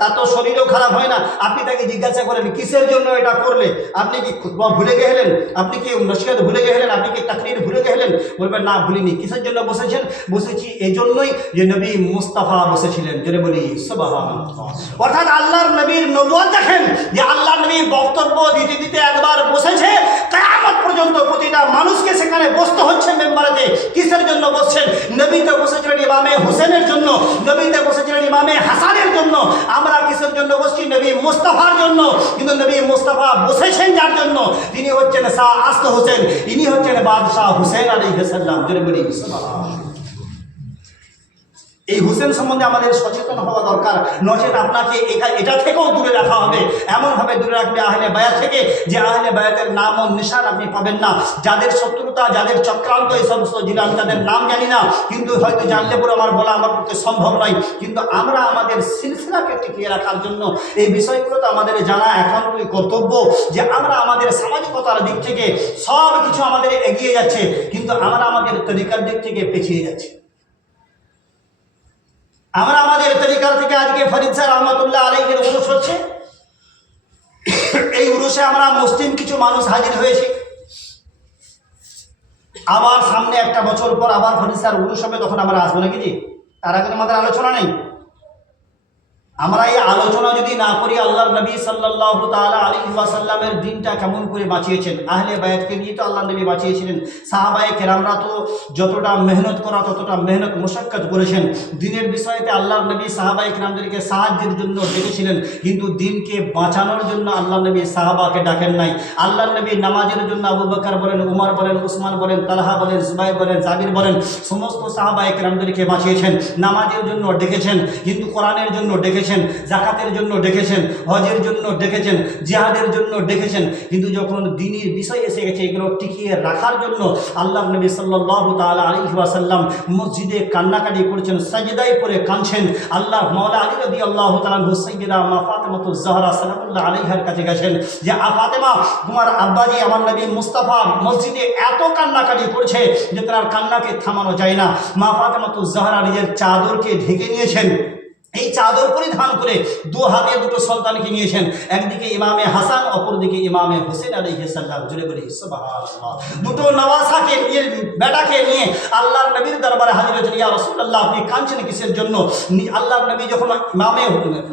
তার তো শরীরও খারাপ হয় না। আপনি তাকে জিজ্ঞাসা করেন কিসের জন্য এটা করলে, আপনি কি খুতবা ভুলে গেলেন, আপনি কি নসিহত ভুলে গেলেন, আপনি কি তাকরীর ভুলে গেলেন? বলবেন না ভুলিনি। কিসের জন্য বসেছেন? বসেছি এই জন্যই যে নবী মুস্তাফা বসেছিলেন। যেটা বলি সুবহানাল্লাহ। অর্থাৎ আল্লাহর নবীর নবুয়ত দেখেন যে আল্লাহর নবী বক্তব্য দিতে দিতে একবার বসেছে, কিয়ামত পর্যন্ত প্রতিটা মানুষকে সেখানে বসতে হচ্ছে মেম্বারেতে। কিসের জন্য বসছেন? নবীতে বসেছিলেন ইমামে হোসেনের জন্য, নবীতে বসেছিলেন ইমামে হাসানের জন্য। আমরা কিসের জন্য বসছি? নবী মুস্তাফার জন্য। কিন্তু নবী মুস্তাফা বসেছেন যার জন্য, তিনি হচ্ছেন শাহ আস্ত হোসেন, ইনি হচ্ছেন বাদশাহ হুসেন আলাইহিস সালাম। জোরে বলি সুবহানাল্লাহ। এই হুসেন সম্বন্ধে আমাদের সচেতন হওয়া দরকার, নচেত আপনাকে এটা থেকেও দূরে রাখা হবে। এমনভাবে দূরে রাখবে আহলে বায়াত থেকে যে আহলে বায়াতের নাম ও নিশান আপনি পাবেন না। যাদের শত্রুতা, যাদের চক্রান্ত, এই সমস্ত জিনিস আমি তাদের নাম জানি না, কিন্তু হয়তো জানলে পরে আমার বলা আমার পক্ষে সম্ভব নয়। কিন্তু আমরা আমাদের সিলসিলাকে টিকিয়ে রাখার জন্য এই বিষয়গুলো তো আমাদের জানা একান্তই কর্তব্য, যে আমরা আমাদের সামাজিকতার দিক থেকে সব কিছু আমাদের এগিয়ে যাচ্ছে, কিন্তু আমরা আমাদের তরিকার দিক থেকে পিছিয়ে যাচ্ছি। আমরা আমাদের তরিকার থেকে আজকে ফরিদ স্যার রহমতুল্লাহ আলাইহির উরুস হচ্ছে, এই উরুসে আমরা মুসলিম কিছু মানুষ হাজির হয়েছি। আবার সামনে একটা বছর পর আবার ফরিদ স্যার উরুস হবে, তখন আমরা আসবো নাকি জি? তার আগে আমাদের আলোচনা নেই। আমরা এই আলোচনা যদি না করি আল্লাহর নবী সাল্লাল্লাহু তাআলা আলাইহি ওয়াসাল্লামের দিনটা কেমন করে বাঁচিয়েছেন, আহলে বায়াতকে নিয়ে তো আল্লাহর নবী বাঁচিয়েছিলেন। সাহাবায়ে কেরামরা তো যতটা মেহনত করা ততটা মেহনত মুশাক্কাত করেছেন। দিনের বিষয়তে আল্লাহর নবী সাহাবায়ে কেরামদেরকে সাহায্যের জন্য ডেকেছিলেন, কিন্তু দিনকে বাঁচানোর জন্য আল্লাহর নবী সাহাবাকে ডাকেন নাই। আল্লাহর নবী নামাজের জন্য আবু বকর বলেন, উমর বলেন, উসমান বলেন, তালহা বলেন, জুবাইর বলেন, জাবির বলেন, সমস্ত সাহাবায়ে কেরামদেরকে বাঁচিয়েছেন। নামাজের জন্য ডেকেছেন, কিন্তু কোরআনের জন্য ডেকেছেন। ডেকেছেন, জাকাতের জন্য ডেকেছেন, হজের জন্য ডেকেছেন, জিহাদের জন্য ডেকেছেন, কিন্তু যখন দ্বীনের বিষয় এসে গেছে এগুলো টিকিয়ে রাখার জন্য আল্লাহ নবী সাল্লাল্লাহু তাআলা আলাইহি ওয়াসাল্লাম মসজিদে কান্নাকাটি করেছেন, সাজদায় পড়ে কাঁদছেন। আল্লাহ মাওলা আলী রাদিয়াল্লাহু তাআলা সাইয়্যিদা মা ফাতেমাতুজ জাহরা সালামুল্লাহ আলাইহার কাছে গেছেন যে ফাতেমা, তোমার আব্বাজি আমার নবী মুস্তাফা মসজিদে এত কান্নাকাটি করছে যে তার কান্নাকে থামানো যায় না। মা ফাতেমাতুজ জাহরা নিজের চাদরকে ঢেকে নিয়েছেন, এই চাদর পরিধান করে দু হাতে দুটো সন্তানকে নিয়েছেন, একদিকে ইমামে হাসান, অপরদিকে ইমামে হোসেন আলাইহিস সালাম। জোরে বলি সুবহানাল্লাহ। দুটো নওয়াসাকে নিয়ে, বেটাকে নিয়ে আল্লাহর নবীর দরবারে হাজির হয়েছেন। ইয়া রাসূলুল্লাহ, আপনি কাঁদছেন কিসের জন্য? আল্লাহর নবী যখন ইমামে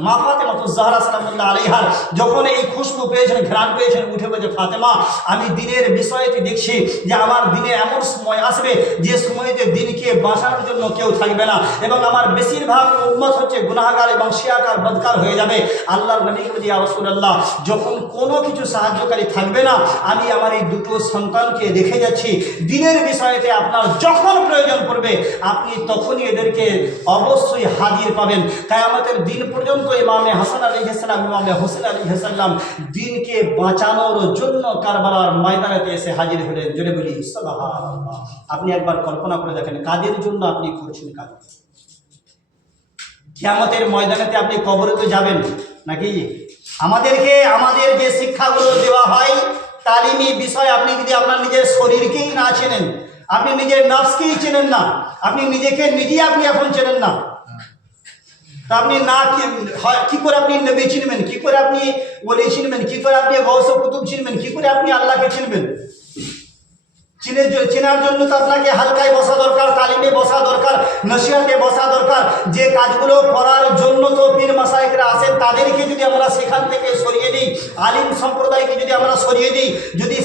মা ফাতেমাতুজ জাহরা সালামুল্লাহ আলাইহার যখন এই খুশবু পেয়েছেন, ঘ্রাণ পেয়েছেন, উঠে বলছে, ফাতেমা, আমি দিনের বিষয়টি দেখছি যে আমার দিনে এমন সময় আসবে যে সময়তে দিনকে বাঁচানোর জন্য কেউ থাকবে না এবং আমার বেশিরভাগ উম্মত হচ্ছে গুনাহগার এবং শিয়াকার বদকার হয়ে যাবে। আল্লাহর নবী বলেছে, ইয়া রাসূলুল্লাহ, যখন কোনো কিছু সাহায্যকারী থাকবে না, আমি আমার এই দুটো সন্তানকে রেখে যাচ্ছি। দিনের বিষয়েতে আপনার যখন প্রয়োজন পড়বে আপনি তখনই এদেরকে অবশ্যই হাজির পাবেন। কিয়ামতের দিন পর্যন্ত ইমামে হাসান আলাইহিস সালাম, ইমামে হোসেন আলাইহিস সালাম দিনকে বাঁচানোর জন্য কারবালার ময়দানেতে এসে হাজির হলেন। জোরে বলি সুবহানাল্লাহ। আপনি একবার কল্পনা করে দেখেন কাদের জন্য আপনি করছেন কাজ। কিয়ামতের ময়দানেতে আপনি কবরে তো যাবেন নাকি? আমাদেরকে আমাদের যে শিক্ষাগুলো দেওয়া হয় তালিমি বিষয়, আপনি যদি আপনার নিজের শরীরকেই না চেনেন, আপনি নিজের নফসকেই চেনেন না, আপনি নিজেকে নিজেই আপনি এখন চেনেন না, তা আপনি না কি করে আপনি নবী চিনবেন, কি করে আপনি ওলি চিনবেন, কি করে আপনি গৌস কুতুব চিনবেন, কি করে আপনি আল্লাহকে চিনবেন? চেনার জন্য তো আপনাকে হালকায় বসা দরকার, তালিমে বসা দরকার, নসিহতে বসা দরকার। যে কাজগুলো করার জন্য তো পীর মাশায়েখরা আসেন, তাদেরকে যদি আমরা সেখান থেকে সরিয়ে দিই, আলিম সম্প্রদায়কে যদি আমরা সরিয়ে দিই, যদি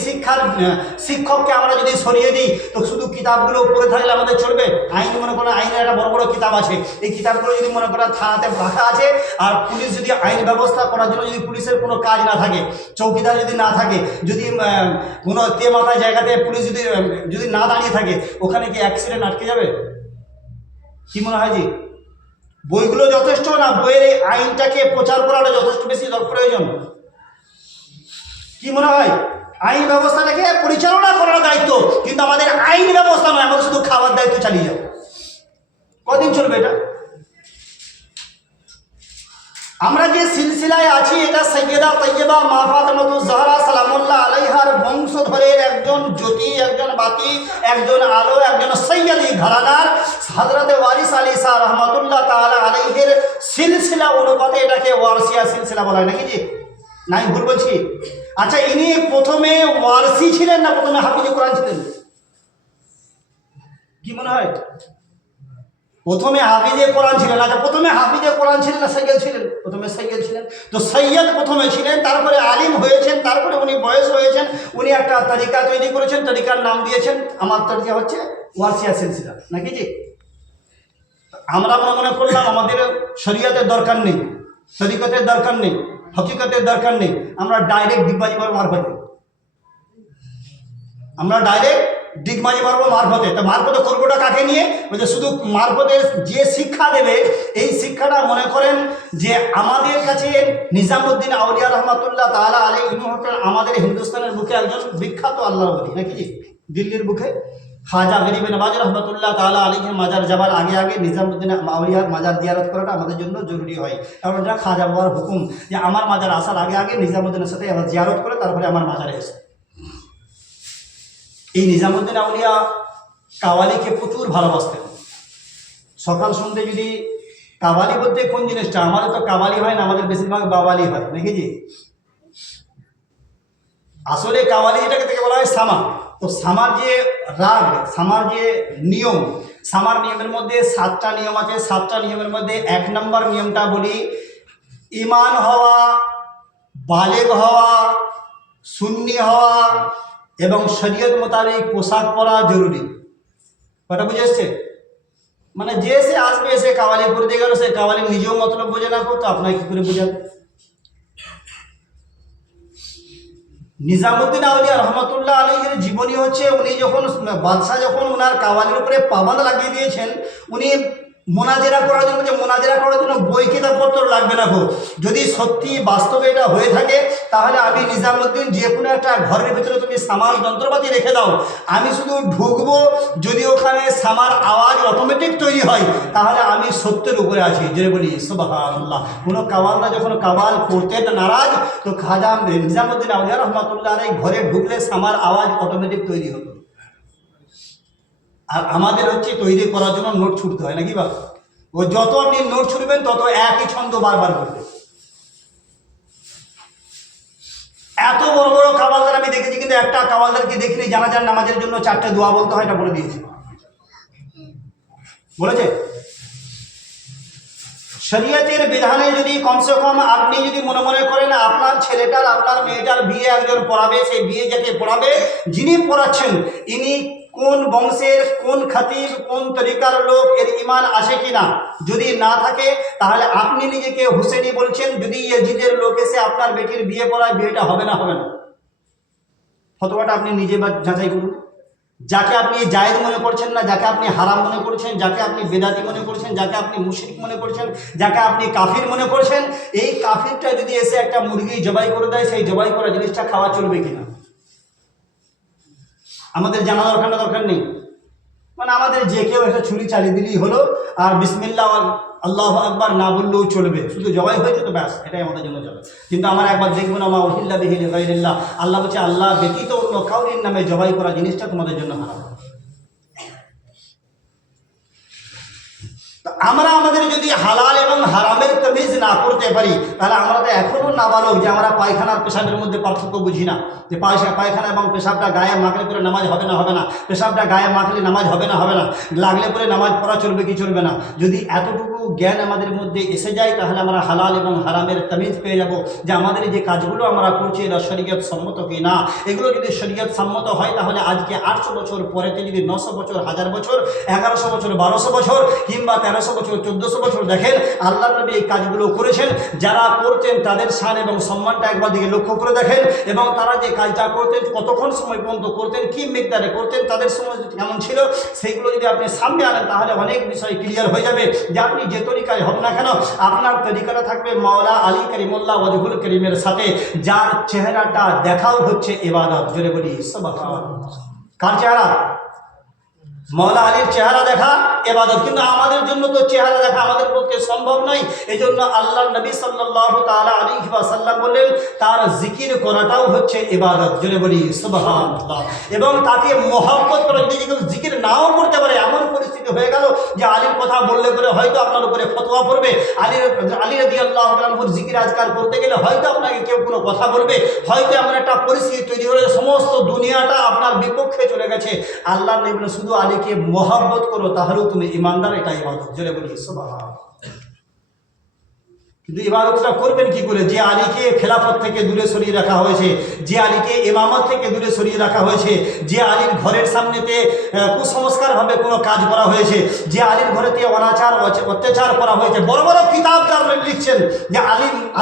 শিক্ষককে আমরা যদি সরিয়ে দিই, তো শুধু কিতাবগুলো পড়ে থাকলে আমাদের চলবে? আইন মনে করেন, আইনের একটা বড় বড় কিতাব আছে, এই কিতাবগুলো যদি মনে করেন থানাতে রাখা আছে, আর পুলিশ যদি আইন ব্যবস্থা করার জন্য যদি পুলিশের কোনো কাজ না থাকে, চৌকিদার যদি না থাকে, যদি কোনো মাথায় জায়গাতে পুলিশ যদি না দাঁড়িয়ে থাকে, ওখানে কি অ্যাক্সিডেন্ট আটকে যাবে? কি মনে হয় জি? বইগুলো যথেষ্ট না, বইয়ের এই আইনটাকে প্রচার করাটা যথেষ্ট বেশি প্রয়োজন? কি মনে হয়? আইন ব্যবস্থাটাকে পরিচালনা করার দায়িত্ব, কিন্তু আমাদের আইন ব্যবস্থা নয়, আমাদের শুধু খাওয়ার দায়িত্ব চালিয়ে যাবে। কদিন চলবে এটা? আমরা যে সিলসিলায় আছি, এটা সাইয়্যিদা তাইয়্যিবা মা ফাতেমাতুজ জাহরা সালামুল্লাহ আলাইহার বংশধরের একজন জ্যোতি, একজন বাতি, একজন আলো, একজন সৈয়দি ঘরানার হযরতে ওয়ারিস আলী শাহ রহমাতুল্লাহ তাআলা আলাইহির সিলসিলা অনুপাতে এটাকে ওয়ারসিয়া সিলসিলা বলা হয় নাকি জি? নাই ভুল বলছি? আচ্ছা, ইনি প্রথমে ওয়ারসি ছিলেন না প্রথমে হাফিজে কোরআন ছিলেন? কি মনে হয়? প্রথমে হাফিজে কোরআন ছিলেন। আচ্ছা, প্রথমে হাফিজে কোরআন ছিলেন না সৈয়দ ছিলেন? প্রথমে সৈয়দ ছিলেন। তো সৈয়দ প্রথমে ছিলেন, তারপরে আলিম হয়েছেন, তারপরে উনি বয়স হয়েছেন, উনি একটা তরিকা তৈরি করেছেন, তরিকার নাম দিয়েছেন, আমার তরিকা হচ্ছে ওয়ারসিয়া সিলসিলা নাকি জি? আমরা মনে করলাম আমাদের শরীয়তের দরকার নেই, তরিকতের দরকার নেই, হকিকতের দরকার নেই, আমরা ডাইরেক্ট ডিগবাজি পারবো মারফতে, আমরা ডাইরেক্ট ডিগবাজি পারবো মারফতে। তো মারফতে করবোটা কাকে নিয়ে? বলছে শুধু মারফতে যে শিক্ষা দেবে, এই শিক্ষাটা মনে করেন যে আমাদের কাছে নিজামুদ্দিন আউলিয়া রহমাতুল্লাহ তাআলা আলাইহি আমাদের হিন্দুস্তানের বুকে একজন বিখ্যাত আল্লাহর ওলি নাকি জি? দিল্লির বুকে খাজা গরিব নওয়াজ রহমতুল্লাহ তাআলা আলাইহির মাজার যাবার আগে আগে নিজামুদ্দিন আউলিয়ার মাজার জিয়ারত করাটা আমাদের জন্য জরুরি হয়। কারণ এটা খাজা বাবার হুকুম যে আমার মাজার আসার আগে আগে নিজামুদ্দিনের সাথে আমার জিয়ারত করে তারপরে আমার মাজারে এসে। এই নিজামুদ্দিন আউলিয়া কাওয়ালিকে প্রচুর ভালোবাসতেন। সকাল সন্ধ্যে যদি কাওয়ালি বলতে কোন জিনিসটা, আমাদের তো কাওয়ালি হয় না, আমাদের বেশিরভাগ বাওয়ালি হয় নাকি জি? আসলে কাওয়ালি এটাকে থেকে বলা হয় সামা। তো সামার যে রাগ, সামার যে নিয়ম, সামার নিয়মের মধ্যে 7টা নিয়ম আছে। 7টা নিয়মের মধ্যে 1 নম্বর নিয়মটা বলি, ইমান হওয়া, বালেগ হওয়া, সুন্নি হওয়া এবং শরীয়ত মোতাবেক পোশাক পরা জরুরি। কথা বুঝে এসছে? মানে যে সে আসবে, এসে কাওয়ালি করতে গেল, সে কাওয়ালি নিজেও মতলব বোঝে না, করতো আপনাকে কি করে বোঝাবে? নিজামুদ্দিন আউলিয়া রহমতুল্লাহ আলাইহির জীবনী হচ্ছে, উনি যখন বাদশাহ যখন ওনার কাওয়ালির উপরে পাবন্দ লাগিয়ে দিয়েছেন, উনি মোনাজেরা করার জন্য যে মোনাজেরা করার জন্য বই কিতাবপত্র লাগবে না গো। যদি সত্যি বাস্তবে এটা হয়ে থাকে তাহলে আমি নিজামুদ্দিন যে কোনো একটা ঘরের ভিতরে তুমি সামার যন্ত্রপাতি রেখে দাও, আমি শুধু ঢুকবো, যদি ওখানে সামার আওয়াজ অটোমেটিক তৈরি হয় তাহলে আমি সত্যের উপরে আছি। যে বলি সুবহানাল্লাহ। কোনো কাওয়ালরা যখন কাওয়াল করতে নারাজ তো খাজা নিজামুদ্দিন আউলিয়া রহমাতুল্লাহ আলাইহি ঘরে ঢুকলে সামার আওয়াজ অটোমেটিক তৈরি হতো। আর আমাদের হচ্ছে তৈরি করার জন্য নোট ছুটতে হয় নাকি বাবা? ও যত আপনি নোট ছুটবেন তত একই ছন্দ বারবার করবে। এত বড় বড় কাওয়ালদার আমি দেখেছি, কিন্তু একটা কাওয়ালদারকে দেখিনি জানাজার নামাজের জন্য 4টে দোয়া বলতে হয়, এটা বলে দিয়েছে। বলেছে শরীয়তের বিধানে যদি কমসে কম আপনি যদি মনে মনে করেন আপনার ছেলেটার আপনার মেয়েটার বিয়ে একজন পড়াবে, সেই বিয়ে যাকে পড়াবে যিনি পড়াচ্ছেন ইনি কোন বংশের, কোন খাতিব, কোন তরিকার লোক, এর ইমান আসে কিনা, যদি না থাকে তাহলে আপনি নিজেকে হুসেনি বলছেন। যদি ইয়াজিদের লোক এসে আপনার বেটির বিয়ে পড়ায়, বিয়েটা হবে না হবে না? ফতোয়াটা আপনি নিজে বা যাচাই করুন। যাকে আপনি জায়েজ মনে করছেন না, যাকে আপনি হারাম মনে করছেন, যাকে আপনি বেদাতি মনে করছেন, যাকে আপনি মুশরিক মনে করছেন, যাকে আপনি কাফির মনে করছেন, এই কাফিরটা যদি এসে একটা মুরগি জবাই করে দেয়, সেই জবাই করা জিনিসটা খাওয়া চলবে কিনা আমাদের জানা দরকার নেই। মানে আমাদের যে কেউ একটা ছুরি চালিয়ে দিলেই হলো, আর বিসমিল্লাহ আল্লাহু আকবার না বললেও চলবে, শুধু জবাই হয়েছে তো ব্যাস, এটাই আমাদের জন্য চলে। কিন্তু আমার একবার দেখবো না, মা উহিল্লা বিহি লিগাইরিল্লাহ, আল্লাহ বলছে আল্লাহ ব্যতীত অন্য কাউরির নামে জবাই করা জিনিসটা তোমাদের জন্য হারাম। আমরা আমাদের যদি হালাল এবং হারামের তামিজ না করতে পারি তাহলে আমরা তো এখনো নাবালক যে আমরা পায়খানার পেশাবের মধ্যে পার্থক্য বুঝি না, যে পায়খানা এবং পেশাবটা গায়ে মাখলে পরে নামাজ হবে না হবে না, পেশাবটা গায়ে মাখলে নামাজ হবে না হবে না, লাগলে পরে নামাজ পড়া চলবে কি চলবে না। যদি এতটুকু জ্ঞান আমাদের মধ্যে এসে যায় তাহলে আমরা হালাল এবং হারামের তামিজ পেয়ে যাব, যে আমাদের যে কাজগুলো আমরা করছি এরা শরীয়ত সম্মত কি না। এগুলো যদি শরীয়ত সম্মত হয় তাহলে আজকে 800 বছর পরেতে যদি 900 বছর, 1000 বছর, 1100 বছর, 1200 বছর কিংবা 1300 বছর, 1400 বছর দেখেন আল্লাহ নবী এই কাজগুলো করেছেন। যারা করতেন তাদের শান এবং সম্মানটা একবার দিকে লক্ষ্য করে দেখেন, এবং তারা যে কাজটা করতেন কতক্ষণ সময় পর্যন্ত করতেন, কি মিকদারে করতেন, তাদের সময় কেমন ছিল, সেইগুলো যদি আপনি সামনে আনেন তাহলে অনেক বিষয় ক্লিয়ার হয়ে যাবে। যে আপনি যে তরিকায় হোক না কেন আপনার তরিকাটা থাকবে মাওলা আলী করিমুল্লাহ ওয়াজহুল করিমের সাথে, যার চেহারাটা দেখাও হচ্ছে ইবাদত। জোরে বলি সুবহানাল্লাহ। কার চেহারা? মাওলা আলীর চেহারা দেখা ইবাদত। কিন্তু আমাদের জন্য তো চেহারা দেখা আমাদের পক্ষে সম্ভব নয়। এই জন্য আল্লাহ নবী সাল্লাল্লাহু তাআলা আলাইহি ওয়াসাল্লাম বললেন তার জিকির করাটাও হচ্ছে ইবাদত। জোরে বলি সুবহানাল্লাহ। এবং তাকে মহব্বত করে, যদি কেউ জিকির নাও করতে পারে, এমন পরিস্থিতি হয়ে গেল যে আলীর কথা বললে পরে হয়তো আপনার উপরে ফতোয়া পড়বে, আলী রাদিয়াল্লাহু তাআলা আনহুর জিকির আজকার করতে গেলে হয়তো আপনাকে কেউ কোনো কথা বলবে, হয়তো এমন একটা পরিস্থিতি তৈরি হলে সমস্ত দুনিয়াটা আপনার বিপক্ষে চলে গেছে। আল্লাহ নবী বলেন শুধু আলীকে মহব্বত করো তাহলেও তুমি ইমানদার, এটা ইবাদত। জোরে বলি সুবহানাল্লাহ। কিন্তু ইবাদতটা করবেন কি করে? যে আলীকে খেলাফত থেকে দূরে সরিয়ে রাখা হয়েছে, যে আলীকে ইমামত থেকে দূরে সরিয়ে রাখা হয়েছে, যে আলীর ঘরের সামনেতে কুসংস্কারভাবে কোনো কাজ করা হয়েছে, যে আলীর ঘরেতে অনাচার অত্যাচার করা হয়েছে। বড় বড় কিতাব লিখছেন যে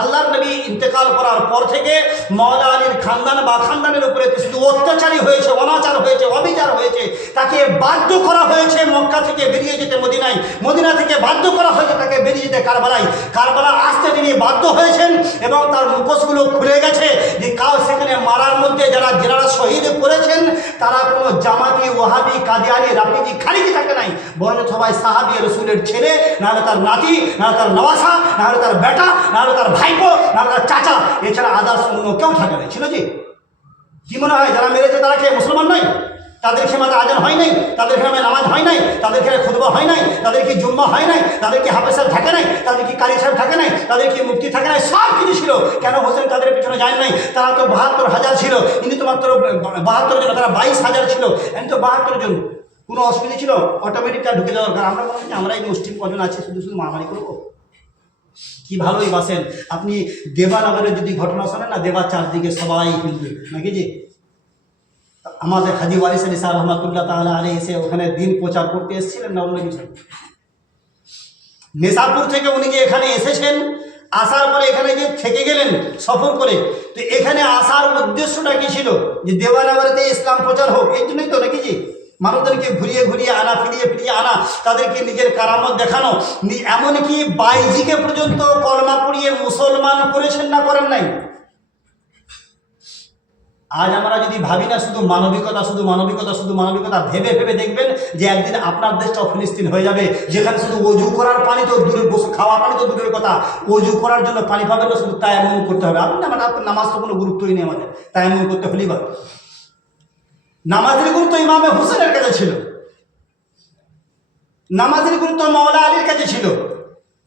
আল্লাহর নবী ইন্তেকাল করার পর থেকে মাওলা আলীর খানদান বা খানদানের উপরে শুধু অত্যাচারই হয়েছে, অনাচার হয়েছে, অবিচার হয়েছে। তাকে বাধ্য করা হয়েছে মক্কা থেকে বেরিয়ে যেতে মদিনায়, মদিনা থেকে বাধ্য করা হয়েছে তাকে বেরিয়ে যেতে কারবালায়, কারবালা আসতে তিনি বাধ্য হয়েছেন এবং তার মুখোশগুলো খুলে গেছে। যে কাল সেখানে মারার মধ্যে যারা শহীদ করেছেন তারা কোনো জামাতি, ওয়াহাবি, কাদিয়ানি, রাফিজি, খালিজি থাকে নাই, বরং সবাই সাহাবী রাসূলের ছেলে, নাহলে তার নাতি, নাহলে তার নওয়াসা, নাহলে তার বেটা, নাহলে তার ভাইপো, নাহলে তার চাচা, এছাড়া আদার্স অন্য কেউ থাকে নাই। ছিল জি? কি মনে হয় যারা মেরেছে তারা কে মুসলমান নয়? তাদের খেমাতে আজান হয় নাই, তাদের খেমায় নামাজ হয় নাই, তাদের খেলায় খুতবা হয় নাই, তাদের কি জুম্মা হয় নাই, তাদের কি হাফেজ সাহেব থাকে নাই, তাদের কি কারি সাহেব থাকে নাই, তাদের কি মুফতি থাকে নাই, সব কিছু ছিল। কেন হোসেন তাদের পিছনে যায় নাই? তারা তো ৭২,০০০ ছিল, কিন্তু তো মাত্র ৭২ জন, তারা ২২,০০০ ছিল, এমনি তো ৭২ জন। কোনো অসুবিধা ছিল? অটোমেটিকটা ঢুকে দেওয়া দরকার। আমরা মনে হচ্ছে আমরা এই মুসলিম কজন আছে শুধু মারামারি করবো? কি ভালোই বাসেন আপনি। দেবানগরের যদি ঘটনা শোনেন না, দেবার চারদিকে সবাই হিন্দু নাকি জি? আমাদের হাজী ওয়ারিস আলী সাহেব রহমাতুল্লাহ তাআলা আলাইহি এসে ওখানে দিন প্রচার করতে এসেছিলেন না অন্য কিছু? নেশাপুর থেকে উনি যে এখানে এসেছেন, আসার পরে এখানে যে থেকে গেলেন সফর করে, তো এখানে আসার উদ্দেশ্যটা কি ছিল? যে দেওয়ানগরেতে ইসলাম প্রচার হোক, এই জন্যই তো নাকি জি? মানুষদেরকে ঘুরিয়ে ঘুরিয়ে আনা, ফিরিয়ে ফিরিয়ে আনা, তাদেরকে নিজের কারামত দেখানো, এমনকি বাইজিকে পর্যন্ত কলমা পড়িয়ে মুসলমান করেছেন না করেন নাই? আজ আমরা যদি ভাবি না শুধু মানবিকতা, শুধু মানবিকতা, শুধু মানবিকতা, ভেবে ভেবে দেখবেন যে একদিন আপনার দেশটাও ফিলিস্তিন হয়ে যাবে, যেখানে শুধু অজু করার পানি তো দূরের, বসে খাওয়া পানি তো দূরের কথা, অজু করার জন্য পানি পাবেন না, শুধু তায়াম্মুম করতে হবে। আপনি আপনার নামাজ তো কোনো গুরুত্বই নেই, আমাদের তায়াম্মুম করতে হলেই বা নামাজের গুরুত্ব ইমামে হোসেনের কাছে ছিল, নামাজের গুরুত্ব মাওলা আলীর কাছে ছিল,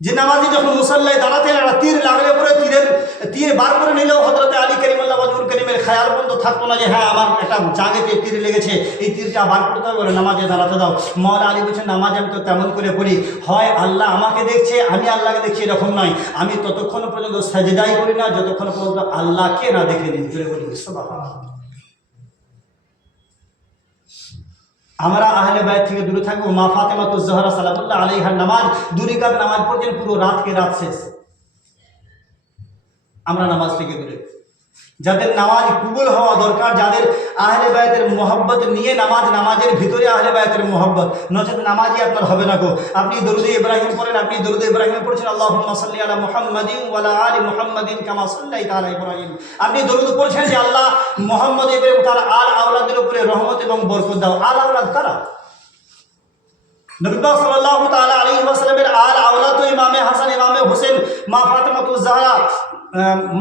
যে নামাজি যখন মুসাল্লায় দাঁড়াতেন একটা তীর লাগলে পরে তীর বার করে নিলেও হযরত আলী কারিমাল্লাহ ওয়াজহুল কারীমের খেয়াল বন্ধ থাকতো না যে হ্যাঁ আমার একটা জাঁঘেতে তীর লেগেছে, এই তীরটা বার করতে হবে, বলে নামাজে দাঁড়াতে দাও। মাওলা আলী বলছেন নামাজ আমি তো তেমন করে পড়ি, হয় আল্লাহ আমাকে দেখছে আমি আল্লাহকে দেখছি, এরকম নয়, আমি ততক্ষণ পর্যন্ত সাজদাই করি না যতক্ষণ পর্যন্ত আল্লাহকে না দেখে নিই। জোরে বলি সুবহানাল্লাহ। আমরা আহলে বাইত থেকে দূরে থাকবো। মা ফাতেমাতুজ জোহরা সালামুল্লাহ আলাইহার নামাজ 2 রাকাত নামাজ পড়ছেন, পুরো রাতকে রাত শেষ। আমরা নামাজ থেকে দূরে। যাদের নামাজ কবুল হওয়া দরকার, যাদের আহলে বাইতের মোহব্বত নিয়ে নামাজ, নামাজের ভিতরে আহলে বাইতের মোহব্বত, নচেত নামাজই আপনার হবে না গো। আপনি দরুদে ইব্রাহিম পড়েন, আপনি দরুদে ইব্রাহিম পড়ছেন আল্লাহুম্মা সাল্লি আলা মুহাম্মাদিন ওয়া আলা আলি মুহাম্মাদিন কামা সাল্লাইতা আলা ইব্রাহিম, আপনি দরুদ পড়ছেন যে আল্লাহ মুহাম্মদ এবং তার আল আওলাদের উপরে রহমত এবং বরকত দাও। আল আওলাদ কারা? নবী পাক সাল্লাল্লাহু তাআলা আলাইহি ওয়াসাল্লামের আল আওলাদ তো ইমামে হাসান, ইমামে হোসেন, মা ফাতেমাতুজ জাহরা,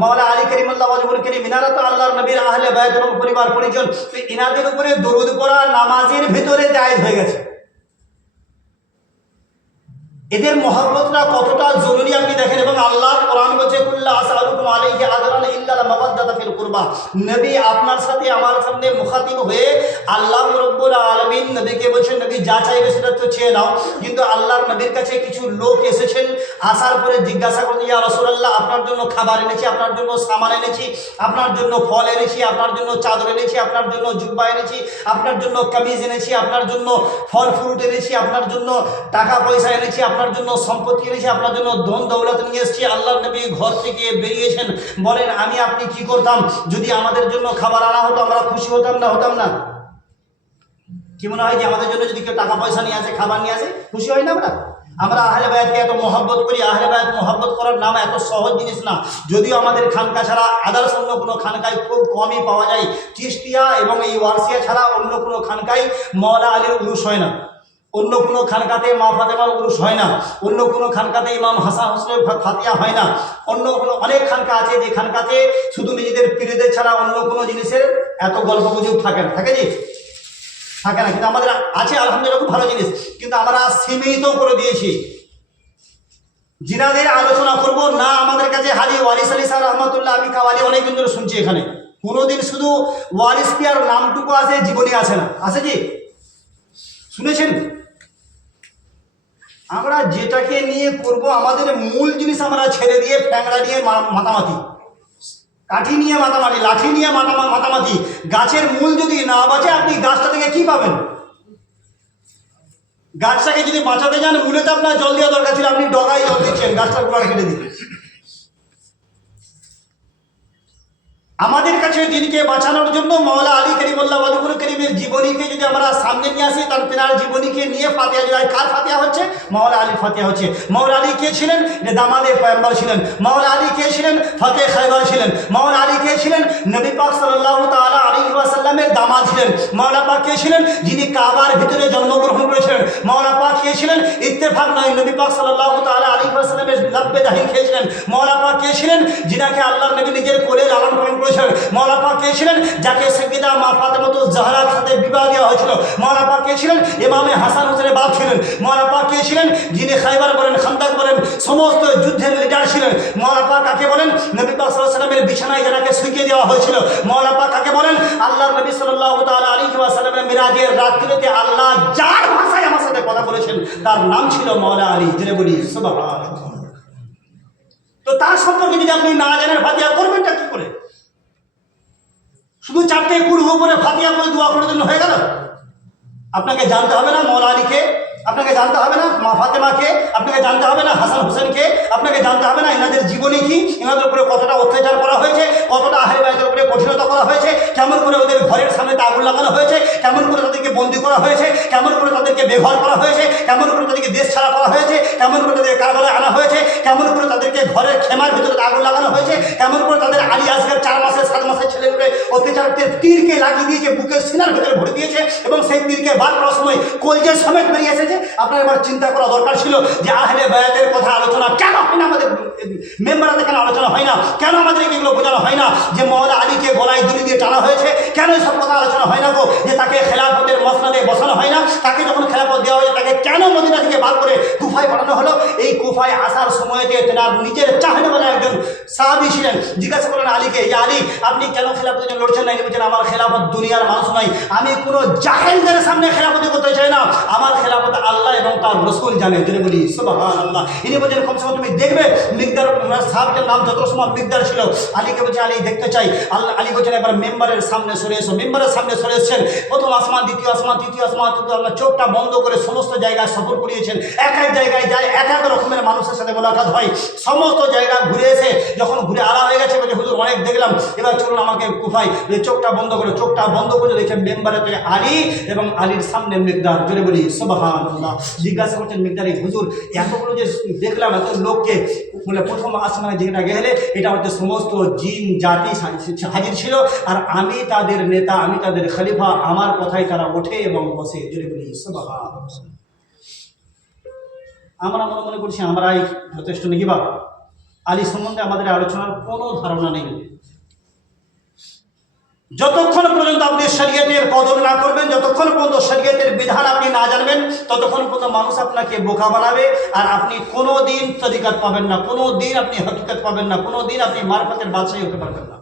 মাওলা আলী কারিমাল্লাহ ওয়াজহুল কারীম, ইনারা তো আল্লাহর নবীর আহলে বাইত এবং পরিবার পরিজন। তো ইনাদের উপরে দরুদ পড়া নামাজের ভিতরে জায়েজ হয়ে গেছে। এদের মহব্বতটা কতটা জরুরি আপনি দেখেন। এবং আল্লাহ কোরআন বলছে কুল্লা আসআলুকুম আলাইহি আজরান ইল্লা আল মাওয়াদ্দাতা ফিল কুরবা, নবী আপনার সাথে আমার সামনে মুখাতিব হয়ে আল্লাহ রাব্বুল আলামিন নবীকে বলছেন নবী যা চাইবে সেটা তো চেয়ে নাও। কিন্তু আল্লাহর নবীর কাছে কিছু লোক এসেছেন, আসার পরে জিজ্ঞাসা করছেন ইয়া রাসূলুল্লাহ আপনার জন্য খাবার এনেছি, আপনার জন্য সামান এনেছি, আপনার জন্য ফল এনেছি, আপনার জন্য চাদর এনেছি, আপনার জন্য জুব্বা এনেছি, আপনার জন্য কামিজ এনেছি, আপনার জন্য ফল ফ্রুট এনেছি, আপনার জন্য টাকা পয়সা এনেছি, আপনার জন্য সম্পত্তি এনেছি, আপনার জন্য ধন দৌলত নিয়ে এসেছি। আল্লাহর নবী ঘর থেকে বেরিয়েছেন, বলেন আমি আপনি কি করতাম যদি আমাদের জন্য খাবার আনা হতো, আমরা খুশি হতাম না হতাম না? কি মনে হয় যে আমাদের জন্য যদি কেউ টাকা পয়সা নিয়ে আসে, খাবার নিয়ে আসে, খুশি হয় না? আমরা আহলে বায়াতকে এত মহব্বত করি। আহলে বায়াত মহব্বত করার নাম এত সহজ জিনিস না। যদিও আমাদের খানকা ছাড়া আদার্স অন্য কোনো খানকায় খুব কমই পাওয়া যায়, চিশতিয়া এবং এই ওয়ারসিয়া ছাড়া অন্য কোনো খানকায় মাওলা আলীর উরুস হয় না, অন্য কোনো খানকাতে মা ফাতেমার উরুস হয় না, অন্য কোনো খানকাতে ইমাম হাসান হোসেনের ফাতিয়া হয় না, অন্য কোনো অনেক খানকা আছে যে খানকাতে শুধু নিজেদের পীরদের ছাড়া অন্য কোনো জিনিসের এত গল্প গুজব থাকে না, থাকে না। কিন্তু আমাদের আছে আলহামদুলিল্লাহ, খুব ভালো জিনিস, কিন্তু আমরা সীমিত করে দিয়েছি। জিনাদের আলোচনা করব না, আমাদের কাছে হাজি ওয়ারিস আলী স্যার রহমতুল্লাহ, আমি কাওয়ালি অনেকদিন ধরে শুনছি, এখানে কোনোদিন শুধু ওয়ারিস পিয়ার নামটুকু আছে, জীবনী আছে না, আছে কি শুনেছেন? আমরা যেটাকে নিয়ে করব, আমাদের মূল জিনিস আমরা ছেড়ে দিয়ে ফ্যাংরা নিয়ে মাতামাতি, কাঠি নিয়ে মাতামাতি, লাঠি নিয়ে মাতামাতি, গাছের মূল যদি না বাঁচে আপনি গাছটা থেকে কি পাবেন? গাছটাকে যদি বাঁচাতে যান, মূলে তো আপনার জল দেওয়া দরকার ছিল, আপনি ডগায় জল দিচ্ছেন, গাছটার গোড়া কেটে দিন। আমাদের কাছে দিনকে বাঁচানোর জন্য মাওলা আলী কারিমাল্লাহ ওয়াজহুল কারীমের জীবনীকে যদি আমরা সামনে নিয়ে আসি, তার তেনার জীবনীকে নিয়ে ফাতিহা যদি কার ফাতিহা হচ্ছে? মাওলা আলীর ফাতিহা হচ্ছে। মাওলা আলী কে ছিলেন? যে দামাদে পয়গম্বর ছিলেন। মাওলা আলী কে ছিলেন? ফাতে খায়বার ছিলেন। মাওলা আলী কে ছিলেন? নবী পাক সাল্লাল্লাহু তাআলা আলাইহি ওয়াসাল্লামের দামাদ ছিলেন। মাওলা পাক কে ছিলেন? যিনি কাবার ভিতরে জন্মগ্রহণ করেছিলেন। মাওলা পাক কে ছিলেন? ইত্তেফাক নয়, নবী পাক সাল্লাল্লাহু তাআলা আলাইহি ওয়াসাল্লামের লাব্বে দাখিল খেয়েছিলেন। মাওলা পাক কে ছিলেন? যিনাকে আল্লাহর নবী নিজের কোলে লালন পালন করেছেন। মাওলা পাক কে ছিলেন? যাকে সাইয়্যিদা মা ফাতেমাতুজ জাহরার সাথে বিবাহ দেওয়া হয়েছিল। মাওলা পাক কে ছিলেন? ইমামে হাসান হোসেনের বাপ ছিলেন। মাওলা পাক কে ছিলেন? যিনি খায়বার বলেন, খান্দাক বলেন, সমস্ত যুদ্ধের লিডার ছিলেন। মাওলা পাক কাকে বলেন? নবী পাক সাল্লাল্লাহু আলাইহি ওয়াসাল্লামের বিছানায় যাকে শুইয়ে দেওয়া হয়েছিল। মাওলা পাক কাকে বলেন? আল্লাহর নবী সাল্লাল্লাহু তাআলা আলাইহি ওয়াসাল্লামের মিরাজের রাত্রিতে আল্লাহ যার ভাষায় আমার সাথে কথা বলেছেন তার নাম ছিল মাওলা আলী। জেনে বলি সুবহানাল্লাহ। তো তার সম্পর্কে যদি আপনি না জানেন, ফাতিহা করবেনটা কি করে? শুধু 4টে কুরু উপরে ফাতিহা করে দোয়া করার জন্য হয়ে গেল? আপনাকে জানতে হবে না মাওলা আলীকে, আপনাকে জানতে হবে না মা ফাতেমাকে, আপনাকে জানতে হবে না হাসান হোসেনকে, আপনাকে জানতে হবে না এনাদের জীবনী কি, এনাদের উপরে কতটা অত্যাচার করা হয়েছে, কতটা আহলে বাইতের উপরে কঠিনতা করা করা হয়েছে, কেমন করে ওদের ঘরের সামনে আগুন লাগানো হয়েছে, কেমন করে তাদেরকে বন্দি করা হয়েছে, কেমন করে তাদেরকে ব্যবহার করা হয়েছে, কেমন করে তাদেরকে দেশ ছাড়া করা হয়েছে, কেমন করে তাদের কারবালায় আনা হয়েছে, কেমন করে তাদেরকে ঘরের খেমার ভিতরে আগুন লাগানো হয়েছে, কেমন করে তাদের আলী আসগর 4 মাসের 7 মাসের ছেলেগুলো অত্যাচারকে তীরকে লাগিয়ে দিয়েছে, বুকের সিনার ভিতরে ভরে দিয়েছে এবং সেই তীরকে বার করার সময় কলজের সমেত বেরিয়ে এসেছে। আপনার এবার চিন্তা করা দরকার ছিল যে আহলে বায়াতের কথা আলোচনা কেন হয় না, আমাদের মেম্বারাতে কেন আলোচনা হয় না, কেন আমাদেরকে এগুলো বোঝানো হয় না যে মওলা আলীকে গলায় দড়ি দিয়ে টানা হয়েছে, কেন এসব কথা আলোচনা হয় না গো, যে তাকে খেলাফতের মসনদে বসানো হয় না, তাকে যখন খেলাফত দেওয়া হয়েছে তাকে কেন মদিনা থেকে বার করে কুফায় পাঠানো হলো। এই কুফায় আসার সময়তে তেনার নিজের চাহনেওয়ালা একজন সাহাবী ছিলেন, জিজ্ঞাসা করলেন আলীকে, ইয়া আলী আপনি কেন খেলাফতের জন্য লড়ছেন না? বলছেন আমার খেলাফত দুনিয়ার মানুষ নয়, আমি কোনো জাহেলদের সামনে খেলাফতি করতে চাই না, আমার খেলাফত আল্লাহ এবং তার রসুল জানে। যদি বলি সুবহানাল্লাহ। ইনি বলছেন কমসে কম তুমি দেখবে, মিকদার সাহাবীর নাম যত সময় মিকদার ছিল, আলীকে বলছে আলী দেখতে চাই। আল্লাহ আলী বলছেন এবার মেম্বারের সামনে সরে এসো। মেম্বারের সামনে সরে এসেছেন, প্রথম আসমান, দ্বিতীয় আসমান, তৃতীয় আসমান, আল্লাহ চোখটা বন্ধ করে সমস্ত জায়গায় সফর করিয়েছেন। এক এক জায়গায় যায়, এক এক রকমের মানুষের সাথে মোলাকাত হয়, সমস্ত জায়গা ঘুরে এসে যখন ঘুরে আলা হয়ে গেছে বলছে হুজুর অনেক দেখলাম, এবার চলুন আমাকে কুফায়। চোখটা বন্ধ করে, চোখটা বন্ধ করে দেখছেন মেম্বারেতে আলী এবং আলীর সামনে মিকদার। জোরে বলি সুবহানাল্লাহ। জিজ্ঞাসা করছেন মিকদার, হুজুর এতগুলো যে দেখলাম, এত লোককে, বলে প্রথম আসমানে যেটা গেলে এটা হচ্ছে সমস্ত জিন জাতি হাজির ছিল, আর আমি তাদের নেতা, আমি তাদের খলিফা, আমার কথাই তারা ওঠে এবং বসে। জোরে বলি সুবহানাল্লাহ। আমরা মনে করছি আমরাই যথেষ্ট নাকি? বা আলী সম্বন্ধে আমাদের আলোচনার কোনো ধারণা নেই। যতক্ষণ পর্যন্ত আপনি শরীয়তের কদর না করবেন, যতক্ষণ পর্যন্ত শরীয়তের বিধান আপনি না জানবেন, ততক্ষণ পর্যন্ত মানুষ আপনাকে বোকা বানাবে, আর আপনি কোনো দিন তরিকাত পাবেন না, কোনো দিন আপনি হকিকত পাবেন না, কোনো দিন আপনি মারফতের বাদশাহী হতে পারবেন না।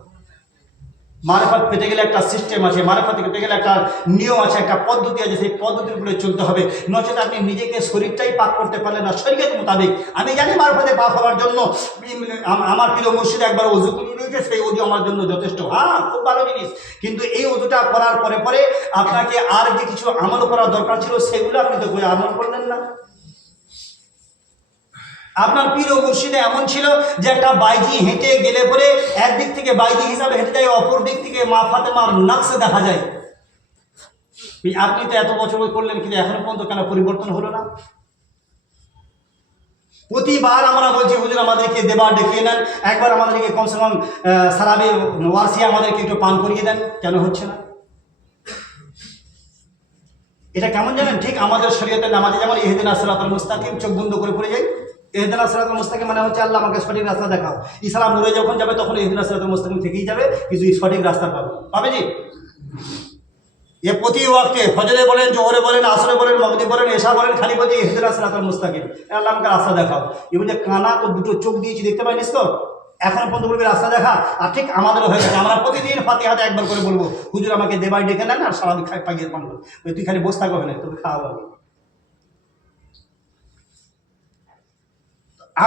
মারফত পেতে গেলে একটা সিস্টেম আছে, মারফত পেতে গেলে একটা নিয়ম আছে, একটা পদ্ধতি আছে, সেই পদ্ধতির উপরে চলতে হবে। নচেত আপনি নিজেকে শরীরটাই পাক করতে পারলেন না শরীয়ত মোতাবেক। আমি জানি মারফতে পাক হওয়ার জন্য আমার প্রিয় মুর্শিদ একবার ওযু করে রয়েছে, সেই ওযু আমার জন্য যথেষ্ট, হ্যাঁ খুব ভালো জিনিস, কিন্তু এই ওযুটা করার পরে পরে আপনাকে আর যে কিছু আমল করার দরকার ছিল সেগুলো আপনি তো করে আমল করলেন না। আপনার পীর ও মুর্শিদে এমন ছিল যে একটা বাইজি হেঁটে গেলে পরে একদিক থেকে বাইজি হিসাবে হেঁটে যায়, অপর দিক থেকে মা ফাতেমার নকশা দেখা যায়। আপনি তো এত বছর করলেন, কিন্তু এখনো পর্যন্ত কেন পরিবর্তন হলো না? প্রতিবার আমরা বলছি হুজুর আমাদেরকে দেবার দেখিয়ে নেন, একবার আমাদেরকে কমসে কম সারাবে ওয়ারসিয়া আমাদেরকে একটু পান করিয়ে দেন, কেন হচ্ছে না? এটা কেমন জানেন? ঠিক আমাদের শরীয়তের নামাজে যেমন ইহদিনাস সিরাতাল মুস্তাকিম, চোখ বন্ধ করে পড়ে যাই। ইহদিনাস সিরাতাল মুস্তাকিম মানে হচ্ছে আল্লাহ আমাকে সঠিক রাস্তা দেখাও। ইসলাম উড়ে যখন যাবে তখন ইহদিনাস সিরাতাল মুস্তাকিম থেকেই যাবে, কিন্তু সঠিক রাস্তা পাবে জি। এ প্রতি ওয়াক্তে ফজরে বলেন, জোহরে বলেন, আসরে বলেন, মাগরিব বলেন, এশা বলেন, খালি বলছে ইহদিনাস সিরাতাল মুস্তাকিম, আল্লাহ আমাকে রাস্তা দেখাও। এবার যে কানা তো দুটো চোখ দিয়েছি, দেখতে পাইনিস তো, এখন পর্যন্ত বলবি রাস্তা দেখা। আর ঠিক আমাদেরও হয়ে গেছে, আমরা প্রতিদিন ফাতিহাতে একবার করে বলবো হুজুর আমাকে দেবাই ডেকে নেন, আর সারাদিন পাইয়ে পানবো, তুই খালি বসে থাকবে না, তোকে খাওয়া হবে।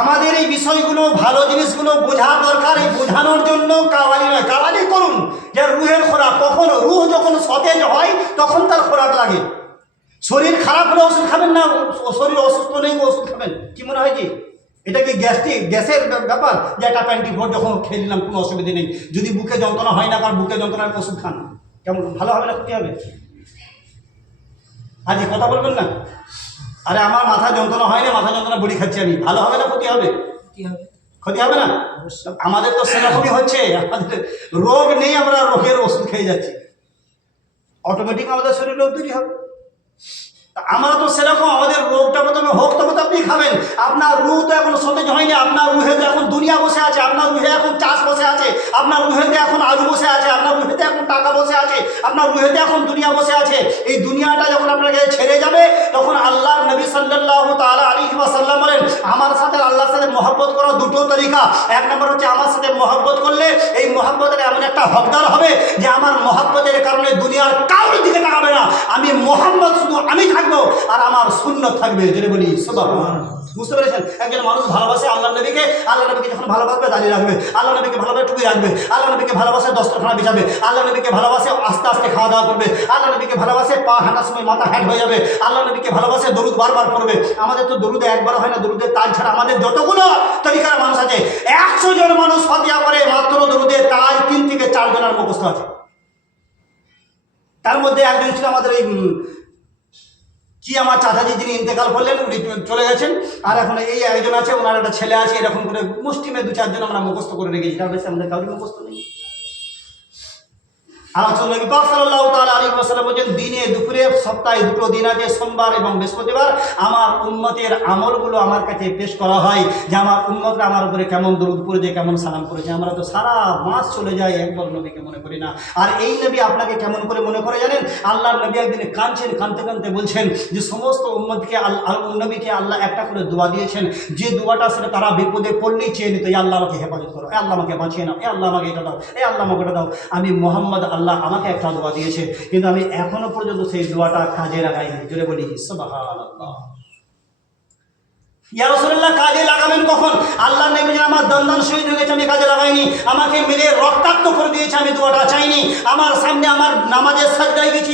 আমাদের এই বিষয়গুলো, ভালো জিনিসগুলো বোঝা দরকার। এই বোঝানোর জন্য কাওয়ালি নয়, কাওয়ালি করুন যে রুহের খোরাক। কখন রুহ যখন সতেজ হয় তখন তার খোরাক লাগে। শরীর খারাপ হলে ওষুধ খাবেন না, শরীর অসুস্থ নেই ওষুধ খাবেন, কি মনে হয় কি এটা কি গ্যাসের ব্যাপার যে একটা 24 যখন খেয়ে নিলাম কোনো অসুবিধা নেই? যদি বুকে যন্ত্রণা হয় না, কারণ বুকে যন্ত্রণার ওষুধ খান, কেমন ভালো হবে না ক্ষতি হবে? আজ কথা বলবেন না, আরে আমার মাথা যন্ত্রণা হয় না, মাথা যন্ত্রণা বড়ি খাচ্ছি আমি, ভালো হবে না ক্ষতি হবে? ক্ষতি হবে না? আমাদের তো সেরকমই হচ্ছে, আমাদের রোগ নেই, আমরা রোগের ওষুধ খেয়ে যাচ্ছি, অটোমেটিক আমাদের শরীর রোগ তৈরি হবে। আমরা তো সেরকম, আমাদের রোগটা প্রথমে হোক তবে তো আপনি খাবেন। আপনার রুহ তো এখন সতেজ হয়নি, আপনার রুহেতে এখন দুনিয়া বসে আছে, আপনার রুহে এখন চাষ বসে আছে, আপনার রুহেতে এখন আলু বসে আছে, আপনার রুহেতে এখন টাকা বসে আছে, আপনার রুহেতে এখন দুনিয়া বসে আছে। এই দুনিয়াটা যখন আপনাকে ছেড়ে যাবে তখন আল্লাহর নবী সাল্লাল্লাহু তাআলা আলাইহি ওয়াসাল্লাম বলেন, আমার সাথে আল্লাহর সাথে মহব্বত করার দুটো তরিকা। এক নম্বর হচ্ছে আমার সাথে মহব্বত করলে এই মহব্বতের এমন একটা হকদার হবে যে আমার মহব্বতের কারণে দুনিয়ার কারোর দিকে তাকাবে না, আমি মোহাম্মদ শুধু আমি থাকবো আর আমার সুন্নাত থাকবে। যদি বলি সুবহানাল্লাহ, বুঝতে পেরেছেন? একজন মানুষ ভালোবাসে আল্লাহ নবীকে, আল্লাহ নবীকে যখন ভালোবাসবে দাঁড়িয়ে রাখবে, আল্লাহ নবীকে ভালোবাসে টুপি রাখবে, আল্লাহ নবীকে ভালোবাসে দস্তরখানা বিছাবে, আল্লাহ নবীকে ভালোবাসে আস্তে আস্তে খাওয়া দাওয়া করবে, আল্লাহ নবীকে ভালোবাসে পা হাঁটার সময় মাথা হ্যাট হয়ে যাবে, আল্লাহ নবীকে ভালোবাসে দরুদ বারবার পড়বে। আমাদের তো দরুদে একবার হয় না, দরুদের তাজ ছাড়া আমাদের যতগুলো তরিকার মানুষ আছে, 100 জন মানুষ ফাতিহা করে, মাত্র দরুদের তাজ 3 থেকে 4 জনের মুখস্থ আছে। তার মধ্যে একজন ছিল আমাদের ওই কি আমার চাচাজি, যিনি ইন্তেকাল করলেন, উনি চলে গেছেন। আর এখন এই একজন আছে, ওনার একটা ছেলে আছে, এরকম করে মুষ্টিমে 2-4 জন আমরা মুখস্থ করে রেখেছি। তার বেশি আমাদের কাউকে মুখস্থ নেই। আলোচনা নবী পাক সাল্লাল্লাহু তাআলা আলাইহি ওয়াসাল্লাম বলেন, দিনে দুপুরে সপ্তাহে 2টো দিন আছে, সোমবার এবং বৃহস্পতিবার, আমার উম্মতের আমলগুলো আমার কাছে পেশ করা হয় যে আমার উম্মতরা আমার উপরে কেমন দরুদ পড়েছে, কেমন সালাম করেছে। আমরা তো সারা মাস চলে যাই, একবার নবীকে মনে করি না। আর এই নবী আপনাকে কেমন করে মনে করে জানেন? আল্লাহর নবী একদিন কাঁদছেন, কাঁদতে কাঁদতে বলছেন যে সমস্ত উম্মতকে নবীকে আল্লাহ একটা করে দোয়া দিয়েছেন, যে দোয়াটা সেটা তারা বিপদে পড়লেই চেয়ে নিত, এ আল্লাহ আমাকে হেফাজত করো, এ আল্লাহ আমাকে বাঁচিয়ে নাও, এ আল্লাহ আমাকে এটা দাও, এ আল্লাহ আমাকে এটা দাও। আমি মোহাম্মদ, আল্লাহ আমাকে একটা দোয়া দিয়েছে, কিন্তু আমি এখনো পর্যন্ত সেই দোয়াটা কাজে লাগাইনি। জোরে বলি সুবহানাল্লাহ। ইয়া রাসূলুল্লাহ, কাজে লাগাবেন কখন? আল্লাহ নবী আমার দন্দান শহীদ হয়ে গেছে, আমি কাজে লাগাইনি। আমাকে মেরে রক্তাক্ত করে দিয়েছে, আমি দোয়াটা চাইনি। আমার সামনে আমার নামাজের সাজদায় গেছি,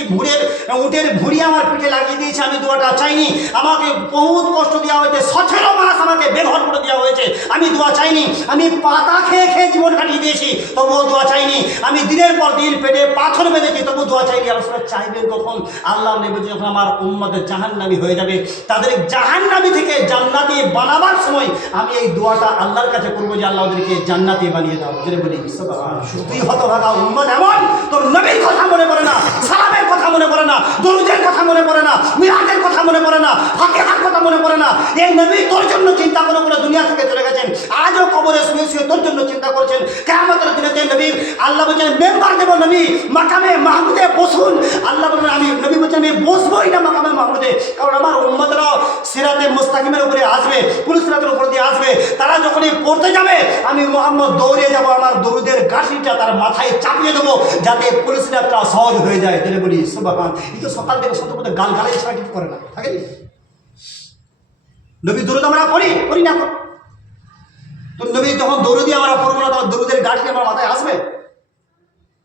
উটের ভুঁড়ি আমার পিঠে লাগিয়ে দিয়েছে, আমি দোয়াটা চাইনি। আমাকে বহুত কষ্ট দেওয়া হয়েছে, 17 মাস আমাকে বেঘর করে দেওয়া হয়েছে, আমি দোয়া চাইনি। আমি পাতা খেয়ে খেয়ে জীবন কাটিয়ে দিয়েছি, তবুও দোয়া চাইনি। আমি দিনের পর দিন পেটে পাথর বেঁধেছি, তবু দোয়া চাইনি। ইয়া রাসূলুল্লাহ, চাইবেন কখন? আল্লাহ নবী যখন আমার উম্মতের জাহান্নামী হয়ে যাবে, তাদের জাহান্নামী থেকে জান্নাত বানাবার সময় আমি এই দোয়াটা আল্লাহর কাছে করবো যে আল্লাহ ওদেরকে জান্নাতি বানিয়ে দাও। যেটা বলি তুই হতভাগা উম্মত এমন, তোর নবীর কথা মনে পড়ে না, সালামের কথা মনে পড়ে না, দরুদের কথা মনে পড়ে না, মিলাদের কথা মনে পড়ে না, ফাতিহার কথা মনে পড়ে না। এই নবী তোর জন্য চিন্তা করে করে দুনিয়া থেকে চলে গেছেন, আজও কবরে শুয়ে শুয়ে তোর জন্য চিন্তা করছেন। কিয়ামতের দিনে যে নবী আল্লাহ বলছেন মেম্বার দেব, নবী মাকামে মাহমুদে বসুন। আল্লাহ বলবেন, আমি নবী বলছেন আমি বসবোই না মাকামে মাহমুদে, কারণ আমার উম্মতরাও সিরাতে মুস্তাকিমের উপরে আসবে, পুলিশ রাতের উপর দিয়ে আসবে। তারা যখনই পড়তে যাবে, আমি মোহাম্মদ দৌড়ে যাব, আমার দরুদের গাছিটা তার মাথায় চাপিয়ে দেবো, যাতে পুলিশ রাতটা সহজ হয়ে যায়। যেটা বলি সুবহান। এই তো সকাল থেকে সত্য কথা গাল গালাই ছাড়া কিছু করে না, থাকে নবী দরুদ আমরা পড়ি না। তো নবী যখন দরুদি আমরা পড়বো না, তখন দরুদের গাছি আমার মাথায় আসবে।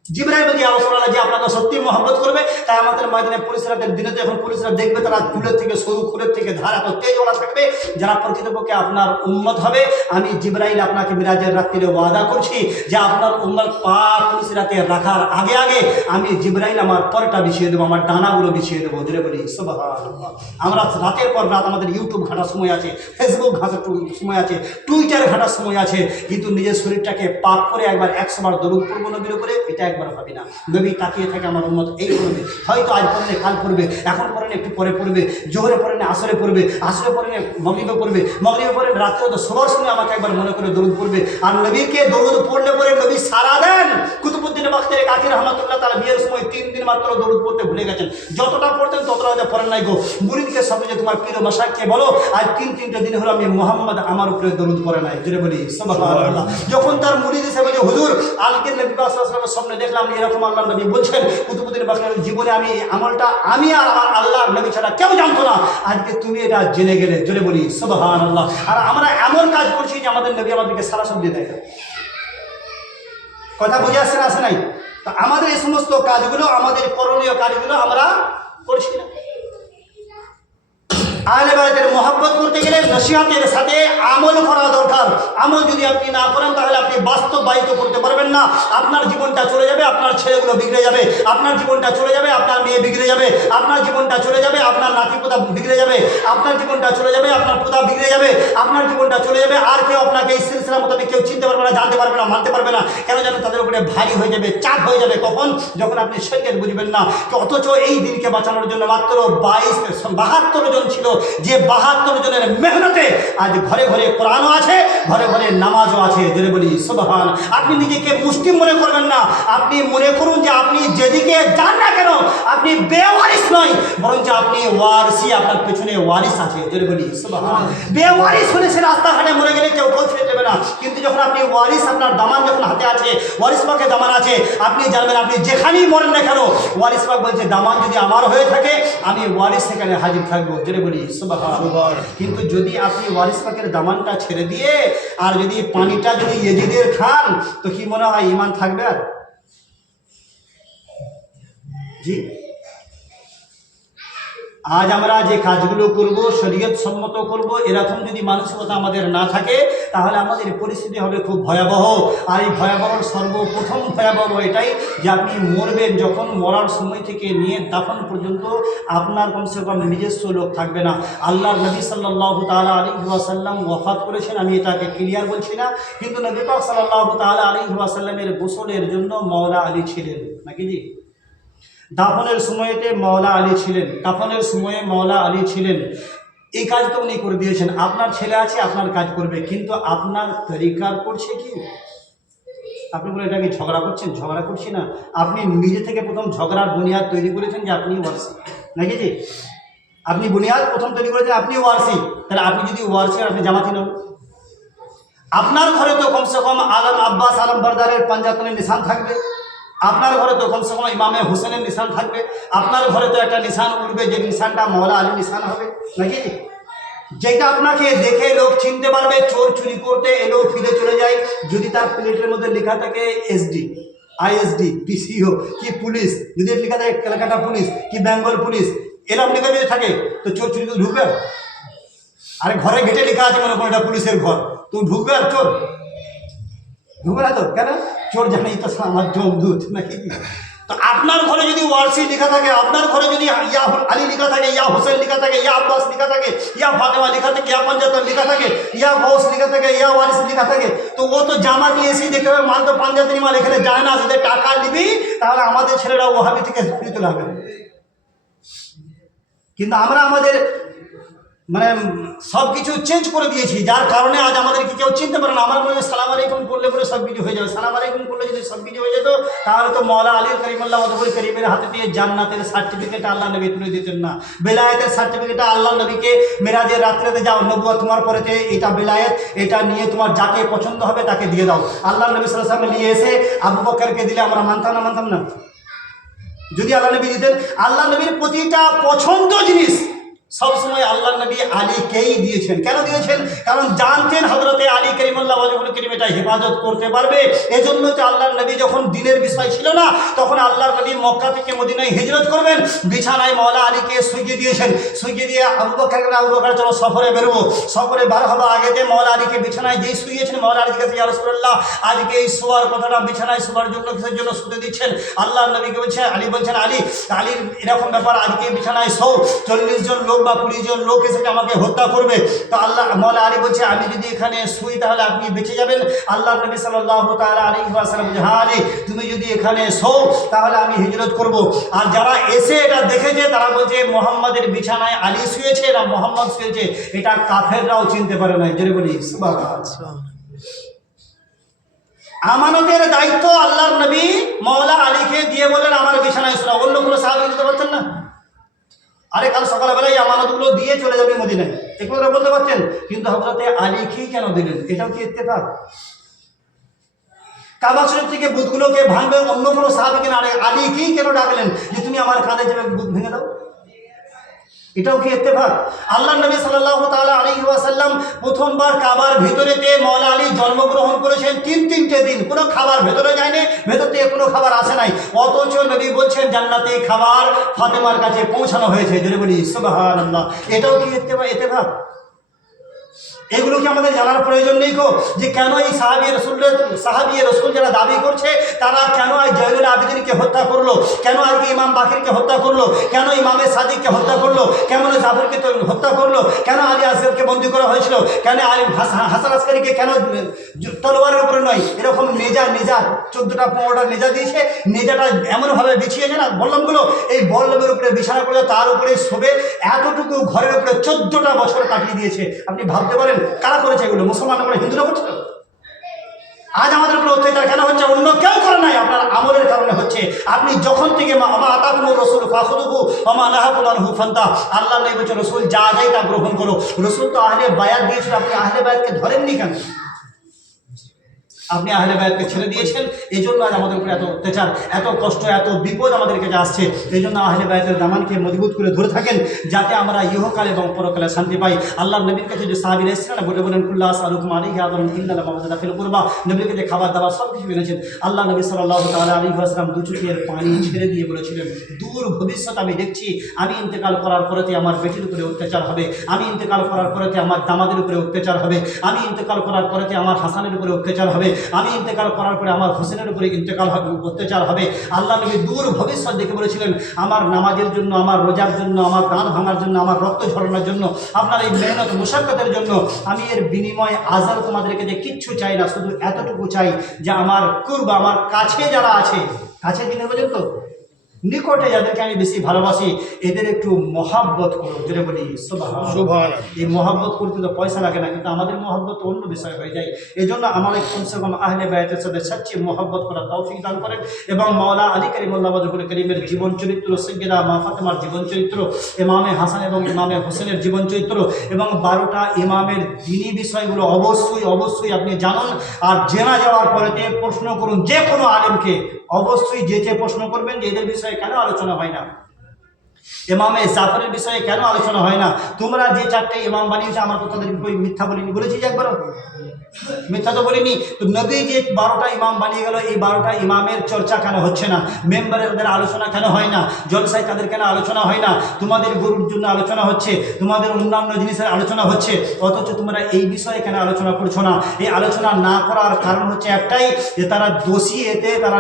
জিবরাইল বলছে, ইয়া রাসূলুল্লাহ, যে আপনাকে সত্যি মহব্বত করবে, তাই আমাদের ময়দানে পুলিশ রাতের দিনে যখন পুলিশরা দেখবে, তারা চুলের থেকে সরু খুরের থেকে ধার এত তেজওয়ালা থাকবে, যারা প্রকৃতপক্ষে আপনার উম্মত হবে। আমি জিবরাইল আপনাকে মিরাজের রাত্রিরে ওয়াদা করছি যে আপনার উম্মত পা পুলিশ রাতে রাখার আগে আগে আমি জিবরাইল আমার পরটা বিছিয়ে দেবো, আমার ডানাগুলো বিছিয়ে দেবো। ধরে বলি সুবহানাল্লাহ। আমরা রাতের পর রাত আমাদের ইউটিউব ঘাটার সময় আছে, ফেসবুক ঘাটার সময় আছে, টুইটার ঘাটার সময় আছে, কিন্তু নিজের শরীরটাকে পাক করে একবার 100 বার দরুদ পড়বো নবীর উপরে, এটা একবার ভাবি না। নবী তাকিয়ে থাকে আমার উম্মত এই করবে, হয়তো আজ পড়ে কাল পড়বে, এখন পড়ে একটু পরে পড়বে, জোহরে পড়ে আসরে পড়বে, আসরে পড়ে মাগরিবে পড়বে, মাগরিবে পড়ে রাত্রে তো সবার সঙ্গে আমাকে একবার মনে করে দরুদ পড়বে। আর নবীকে দরুদ পড়লে পরে নবী সারা দেন। কুতুবউদ্দিন বাখতিয়ারি কাকি রহমাতুল্লাহ তাআলা বিয়ের সময় 3 দিন মাত্র দরুদ পড়তে ভুলে গেছেন, যতটা পড়তেন ততটা হয়তো পড়েন নাই গো। মুরিদকে সাথে যে তোমার পীর মাশাইখকে বলো, আজ 3-3টে দিন হলো আমি মুহাম্মদ আমার উপরে দরুদ পড়ে নাই। জোরে বলি সুবহানাল্লাহ। যখন তার মুরিদ এসে বলে, হুজুর আজকে নবী পাক সাল্লাল্লাহু আলাইহি ওয়াসাল্লামের স্বপ্নে দেখলাম এরকম আল্লাহ নবী বলছেন, কুতুবউদ্দিন বাখতিয়ারি জীবনে আমি এই আমলটা আমি আর আমার আল্লাহর নবী ছাড়া কেউ জানতো না, আজকে তুমি এটা জেনে গেলে। জোরে বলি সুবহানাল্লাহ। আর আমরা এমন কাজ করছি যে আমাদের নবী আমাদেরকে সারা সব দিয়ে দেয়। কথা বুঝে আসছে না, আসে নাই? তো আমাদের এই সমস্ত কাজগুলো, আমাদের করণীয় কাজগুলো আমরা করছি না। আহলে বায়তের মহব্বত করতে গেলে নসিহতের সাথে আমল করা দরকার। আমল যদি আপনি না করেন, তাহলে আপনি বাস্তবায়িত করতে পারবেন না। আপনার জীবনটা চলে যাবে, আপনার ছেলেগুলো বিগড়ে যাবে, আপনার জীবনটা চলে যাবে, আপনার মেয়ে বিগড়ে যাবে, আপনার জীবনটা চলে যাবে, আপনার নাতি পোতা বিগড়ে যাবে, আপনার জীবনটা চলে যাবে, আপনার পোতা বিগড়ে যাবে, আপনার জীবনটা চলে যাবে। আর কেউ আপনাকে এই সিলসিলা মোতাবেক কেউ চিনতে পারবে না, জানতে পারবে না, মানতে পারবে না। কেন জানেন? তাদের উপরে ভারী হয়ে যাবে, চাপ হয়ে যাবে। কখন? যখন আপনি শরীয়ত বুঝবেন না। অথচ এই দিনকে বাঁচানোর জন্য মাত্র 72 জন ছিল, যে 72 জনের মেহনতে আজ ঘরে ঘরে কোরআনও আছে, ঘরে ঘরে নামাজও আছে। জোরে বলি সুবহান। আপনি নিজেকে মুসলিম মনে করবেন না, আপনি মনে করুন যে আপনি যেদিকে যান না কেন আপনি বেওয়ারিস নয়, বরঞ্চ আপনি ওয়ারিসি, আপনার পেছনে ওয়ারিস আছে। জোরে বলি সুবহান। বেওয়ারিস হলে সে রাস্তাঘাটে মরে গেলে কেউ ফিরে যাবে না, কিন্তু যখন আপনি ওয়ারিস, আপনার দামান যখন হাতে আছে, ওয়ারিস পাকে দামান আছে, আপনি জানবেন আপনি যেখানেই মরেন না কেন, ওয়ারিস পাক বলছে দামান যদি আমার হয়ে থাকে আমি ওয়ারিস সেখানে হাজির থাকবো। জোরে বলি সুবহান। কিন্তু যদি আপনি ওয়ারিস পাকের দামানটা ছেড়ে দিয়ে আর যদি পানিটা যদি ইয়েজিদের খান, তো কি মনে হয় ঈমান থাকবে? আর জি আজ আমরা যে কাজগুলো করব শরীয়ত সম্মত করব, এরকম যদি মানসিকতা আমাদের না থাকে তাহলে আমাদের পরিস্থিতি হবে খুব ভয়াবহ। আর এই ভয়াবহ সর্বপ্রথম ভয়াবহ এটাই যে আপনি মরবেন, যখন মরার সময় থেকে নিয়ে দাফন পর্যন্ত আপনার কমসে কম নিজস্ব লোক থাকবে না। আল্লাহর নবী সাল্লাল্লাহু তাআলা আলাইহি ওয়াসাল্লাম ওয়াফাত করেছেন, আমি এটাকে ক্লিয়ার বলছি না, কিন্তু নবী পাক সাল্লাল্লাহু তাআলা আলাইহি ওয়াসাল্লামের গোসলের জন্য মওলা আলী ছিলেন নাকি জি? দাফনের সময়তে মওলা আলী ছিলেন, দাফনের সময়ে মওলা আলী ছিলেন। এই কাজ তো উনি করে দিয়েছেন। আপনার ছেলে আছে, আপনার কাজ করবে, কিন্তু আপনার তরিকার করছে কি? আপনি বলে এটা কি ঝগড়া করছেন? ঝগড়া করছি না, আপনি নিজে থেকে প্রথম ঝগড়ার বুনিয়াদ তৈরি করেছেন যে আপনি ওয়ারসি নাকি জি? আপনি বুনিয়াদ প্রথম তৈরি করেছেন, আপনি ওয়ারসি। তাহলে আপনি যদি ওয়ারসি আর আপনি জামাতি নন, আপনার ঘরে তো কমসে কম আলম আব্বাস আলম বরদারের পাঞ্জাতনের নিশান থাকবে, আপনার ঘরে তো কমসে কম ইমামে হোসেনের নিশান থাকবে, আপনার ঘরে তো একটা নিশান উঠবে, যে নিশানটা মওলা আলীর নিশান হবে নাকি? যেটা আপনাকে দেখে লোক চিনতে পারবে। চোর চুরি করতে এলেও ফিরে চলে যায়, যদি তার প্লেটের মধ্যে লেখা থাকে এসডি, আইএসডি, পিসিও কি পুলিশ, যদি লেখা থাকে ক্যালকাটা পুলিশ কি বেঙ্গল পুলিশ, এরকম লেখা যদি থাকে তো চোর চুরি তো ঢুকবে। আরে ঘরে গেটে লেখা আছে মনে করো এটা পুলিশের ঘর, তুমি ঢুকবে আর চোর ঢুকবে না তো? কেন? চোর জানেই তো আমার জমদূত নাকি? তো আপনার ঘরে যদি ওয়ারসি লেখা থাকে, আপনার ঘরে যদি ইয়া আলী লেখা থাকে, ইয়া হোসেন লেখা থাকে, ইয়া আব্বাস লেখা থাকে, ইয়া ফাতেমা লেখা থাকে, ইয়া পাঞ্জাতন লেখা থাকে, ইয়া গৌস লেখা থাকে, ইয়া ওয়ারিস লেখা থাকে, তো ও তো জামাতি এসেই দেখতে হবে মাল তো পাঞ্জাতনি মাল এখানে যায় না, সেটা টাকা নিবি, তাহলে আমাদের ছেলেরা ওহাবি থেকে ফিরে চলে আসবে। কিন্তু আমরা আমাদের মানে সব কিছু চেঞ্জ করে দিয়েছি, যার কারণে আজ আমাদেরকে কেউ চিনতে পারে না। আমার মনে হয় সালাম আলাইকুম করলে পরে সব কিছু হয়ে যাবে। সালাম আলাইকুম করলে যদি সব কিছু হয়ে যেত তাহলে তো মওলা আলীর করিমুল্লাহ ওয়াজহুল করিমের হাতে দিয়ে জান্নাতের সার্টিফিকেট আল্লাহ নবী তুলে দিতেন না, বেলায়েতের সার্টিফিকেট আল্লাহ নবীকে মেরাজের রাত্রেতে যাও, নবুয়ত তোমার পরেতে এটা বেলায়েত, এটা নিয়ে তোমার যাকে পছন্দ হবে তাকে দিয়ে দাও। আল্লাহ নবী সাল্লাল্লাহু আলাইহি ওয়াসাল্লাম নিয়ে এসে আবু বকরকে দিলে আমরা মানতাম না? যদি আল্লাহ নবী দিতেন, আল্লাহ নবীর প্রতিটা পছন্দ জিনিস সবসময় আল্লাহ নবী আলীকেই দিয়েছেন। কেন দিয়েছেন? কারণ জানতেন হযরতে আলী করিমুল্লাহ ওয়াজহুল করিম এটা হেফাজত করতে পারবে। এজন্য তো আল্লাহ নবী যখন দিনের বিষয় ছিল না, তখন আল্লাহ নবী মক্কা থেকে মদিনায় হিজরত করবেন, বিছানায় মওলা আলীকে শুইয়ে দিয়েছেন। শুইয়ে দিয়ে আবু বকর চলো সফরে বেরোবো। সফরে বার হবার আগেতে মওলা আলীকে বিছানায় যেই শুইয়েছেন, মওলা আলী কাছে ইয়া রাসূলুল্লাহ আজকে এই শোয়ার কথাটা বিছানায় শোয়ার জন্য কিসের জন্য শুতে দিচ্ছেন? আল্লাহ নবীকে বলছেন, আলী বলছেন আলীর এরকম ব্যাপার, আজকে বিছানায় শো, 40 জন লোক বা 20 জন লোক এসে আমাকে হত্যা করবে। তো আল্লাহ মওলা আলী বলছে আমি যদি এখানে শুই তাহলে আপনি বেঁচে যাবেন। আল্লাহ নবী সাল্লাল্লাহু তাআলা আলাইহি ওয়াসাল্লাম বলছে, হ্যাঁ আলী তুমি যদি এখানে শো তাহলে আমি হিজরত করব। আর যারা এসে এটা দেখেছে তারা বলছে মুহাম্মাদের বিছানায় আলী শুয়েছে না মুহাম্মদ শুয়েছে, এটা কাফেররাও চিনতে পারে না। জোরে বলি সুবহানাল্লাহ। আমানতের দায়িত্ব আল্লাহর নবী মওলা আলীকে দিয়ে বলেন আমার বিছানায় শোনা, অন্য কোনো সাহাবী দিতে পারতেন না? আরে কাল সকালবেলায় আমানতগুলো দিয়ে চলে যাবে মদিনায়, এগুলো বলতে পারছেন, কিন্তু হযরতে আলীকেই কেন দিলেন? এটাও কি ইত্তেফাক? কাবা শরীফ থেকে বুতগুলোকে ভাঙবে অন্য কোনো সাহাবীকে না, আলীকেই কেন ডাকলেন যে তুমি আমার কাঁধে চেপে বুত ভেঙে দাও? এটাও কি ইত্তেফাক? আল্লাহ নবী সাল্লাল্লাহু তাআলা আলাইহি ওয়াসাল্লাম প্রথমবার কাবার ভিতরেতে মওলা আলী জন্মগ্রহণ করেছেন, 3 দিন কোনো খাবার ভেতরে যায়নি, ভেতর থেকে কোনো খাবার আসে নাই, অথচ নবী বলছেন জান্নাতে খাবার ফাতেমার কাছে পৌঁছানো হয়েছে। জোরে বলি সুবহানাল্লাহ। এটাও কি ইত্তেফাক? এগুলো কি আমাদের জানার প্রয়োজন নেই গো? যে কেন এই সাহাবী রাসূল যারা দাবি করছে তারা কেন আজ জয়নুল আবেদিনকে হত্যা করলো, কেন আজকে ইমাম বাকিরকে হত্যা করলো, কেন ইমামে সাদিককে হত্যা করলো, কেন জাফরকে হত্যা করলো, কেন আলী আসগরকে বন্দী করা হয়েছিল, কেন আলী হাসান আসকারীকে কেন তলোয়ারের উপরে নয় এরকম নেজা 14টা 15টা নেজা দিয়েছে, নেজাটা এমনভাবে বিছিয়েছে না বল্লমগুলো, এই বল্লমের উপরে বিছানা করে তার উপরে শোবে, এতটুকু ঘরের উপরে 14টা বছর কাটিয়ে দিয়েছে। আপনি ভাবতে পারেন কারা করেছে এগুলো? মুসলমান করে হিন্দুরা করছিল? আজ আমাদের উপরে অত্যাচার কেন হচ্ছে? অন্য কেউ করে নাই, আপনার আমলের কারণে হচ্ছে। আপনি যখন থেকে আমা আতাকুমুর রাসূল ফাখুযুহু ওয়া মা নাহাকুম আনহু ফান্তাহু, আল্লাহ নবী বলেছেন রাসূল যা দেয় তা গ্রহণ করো। রাসূল তো আহলে বায়াত দিয়েছিল, আপনি আহলে বায়াতকে ধরেননি কেন? আপনি আহলে বায়াতকে ছেড়ে দিয়েছেন, এই জন্য আজ আমাদের উপরে এত অত্যাচার, এত কষ্ট, এত বিপদ আমাদের কাছে আসছে। এই জন্য আহলে বায়াতের দামানকে মজবুত করে ধরে থাকেন, যাতে আমরা ইহকাল এবং পরকালে শান্তি পাই। আল্লাহ নবীর কাছে যে সাহাবীরা এসেছিলেন না, বলে কুল্লাহ আলুকুম আলাইহি আদরুন ইন্নাল মাওয়াদাতা ফিল কুরবা, নবীর কাছে খাবার দাবার সব কিছু এনেছেন। আল্লাহ নবী সাল্লাল্লাহু তাআলা আলাইহি ওয়াসাল্লাম দু চোখের পানি ছেড়ে দিয়ে বলেছিলেন, দূর ভবিষ্যৎ আমি দেখছি আমি ইন্তেকাল করার পরেতে আমার বেটির উপরে অত্যাচার হবে, আমি ইন্তেকাল করার পরেতে আমার দামাদের উপরে অত্যাচার হবে, আমি ইন্তেকাল করার পরেতে আমার হাসানের উপরে অত্যাচার হবে, আমি ইন্তেকাল করার পরে আমার হোসেনের উপরে ইন্তেকাল হবে, অত্যাচার হবে। আল্লাহ নবী দূর ভবিষ্যৎ দেখে বলেছিলেন, আমার নামাজের জন্য, আমার রোজার জন্য, আমার দান ভাঙার জন্য, আমার রক্ত ঝরানোর জন্য, আপনার এই মেহনত মুশাক্কাতের জন্য আমি এর বিনিময়ে আজাল তোমাদেরকে যে কিচ্ছু চাই না, শুধু এতটুকু চাই যে আমার কুরবা, আমার কাছে যারা আছে, কাছে দিনের পর্যন্ত নিকটে যাদেরকে আমি বেশি ভালোবাসি, এদের একটু মহাব্বত করো। জোরে বলি সুবহানাল্লাহ। এই মহাব্বত করতে তো পয়সা লাগে না, কিন্তু আমাদের মহাব্বত অন্য বিষয় হয়ে যায়। এই জন্য আমাদের কমসে কম আহলে বায়াতের সাথে সবচেয়ে মহাব্বত করার তৌফিক দান করেন। এবং মাওলা আলী কারিমুল্লাহ ওয়াজহুল করিমের জীবন চরিত্র, সাইয়্যিদা মা ফাতেমার জীবন চরিত্র, ইমামে হাসান এবং ইমামে হোসেনের জীবন চরিত্র এবং 12টা ইমামের দ্বীনি বিষয়গুলো অবশ্যই অবশ্যই আপনি জানুন। আর জেনা যাওয়ার পরেতে প্রশ্ন করুন যে কোনো আলেমকে, অবশ্যই যেতে প্রশ্ন করবেন যে এদের বিষয়ে কেন আলোচনা হয় না, ইমামে জাফরের বিষয়ে কেন আলোচনা হয় না। তোমরা যে 4টে ইমাম বানিয়েছে, আমার তো তাদের মিথ্যা বলিনি, বলেছি যে একবারও মিথ্যা তো বলিনি। তো নবী যে 12টা ইমাম বানিয়ে গেল, এই 12টা ইমামের চর্চা কেন হচ্ছে না, মেম্বারে তাদের আলোচনা কেন হয় না, জলসায় তাদের কেন আলোচনা হয় না, তোমাদের গরুর জন্য আলোচনা হচ্ছে, তোমাদের অন্যান্য জিনিসের আলোচনা হচ্ছে, অথচ তোমরা এই বিষয়ে কেন আলোচনা করছো না। এই আলোচনা না করার কারণ হচ্ছে একটাই, যে তারা দোষী, এতে তারা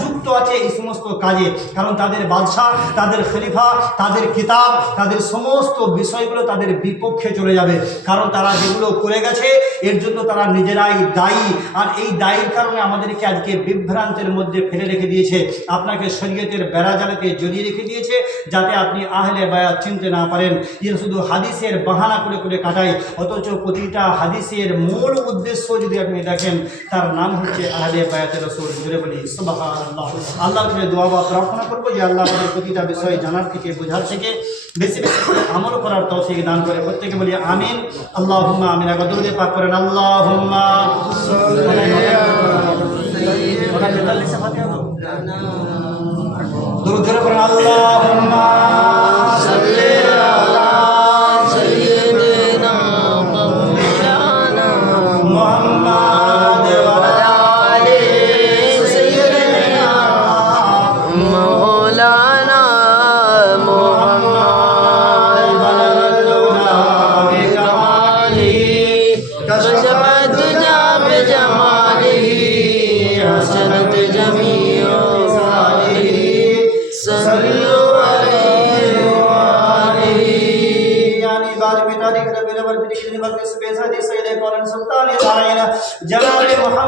যুক্ত আছে এই সমস্ত কাজে। কারণ তাদের বাদশাহ, তাদের খলিফা, তাদের কিতাব, তাদের সমস্ত বিষয়গুলো তাদের বিপক্ষে চলে যাবে। কারণ তারা যেগুলো করে গেছে এর জন্য তারা নিজেরাই দায়ী। আর এই দায়ীর কারণে আমাদেরকে আজকে বিভ্রান্তের মধ্যে ফেলে রেখে দিয়েছে, আপনাকে শরীয়তের বেড়াজালেতে জড়িয়ে রেখে দিয়েছে, যাতে আপনি আহলে বায়াত চিনতে না পারেন। এর শুধু হাদিসের বাহানা করে করে কাটায়, অথচ প্রতিটা হাদিসের মূল উদ্দেশ্য যদি আপনি দেখেন, তার নাম হচ্ছে আহলে বায়াতের রাসূল। জোরে বলি সুবহানাল্লাহ। আল্লাহর কাছে দোয়া বা প্রার্থনা করবো যে আল্লাহ আমাদের প্রতিটা বিষয় জানার থেকে, বোঝার থেকে বেশি বেশি করে আমল করার তৌফিক দান করে। প্রত্যেকে বলি আমিন। আল্লাহুম্মা আমিন। আগে দরুদ পাক করেন, আল্লাহুম্মা দরুদ করেন, আল্লাহুম্মা সাল্লি আলা সাইয়্যিদিনা মাওলানা মুহাম্মাদ ওয়া আলা আলি সাইয়্যিদিনা মাওলানা जनाब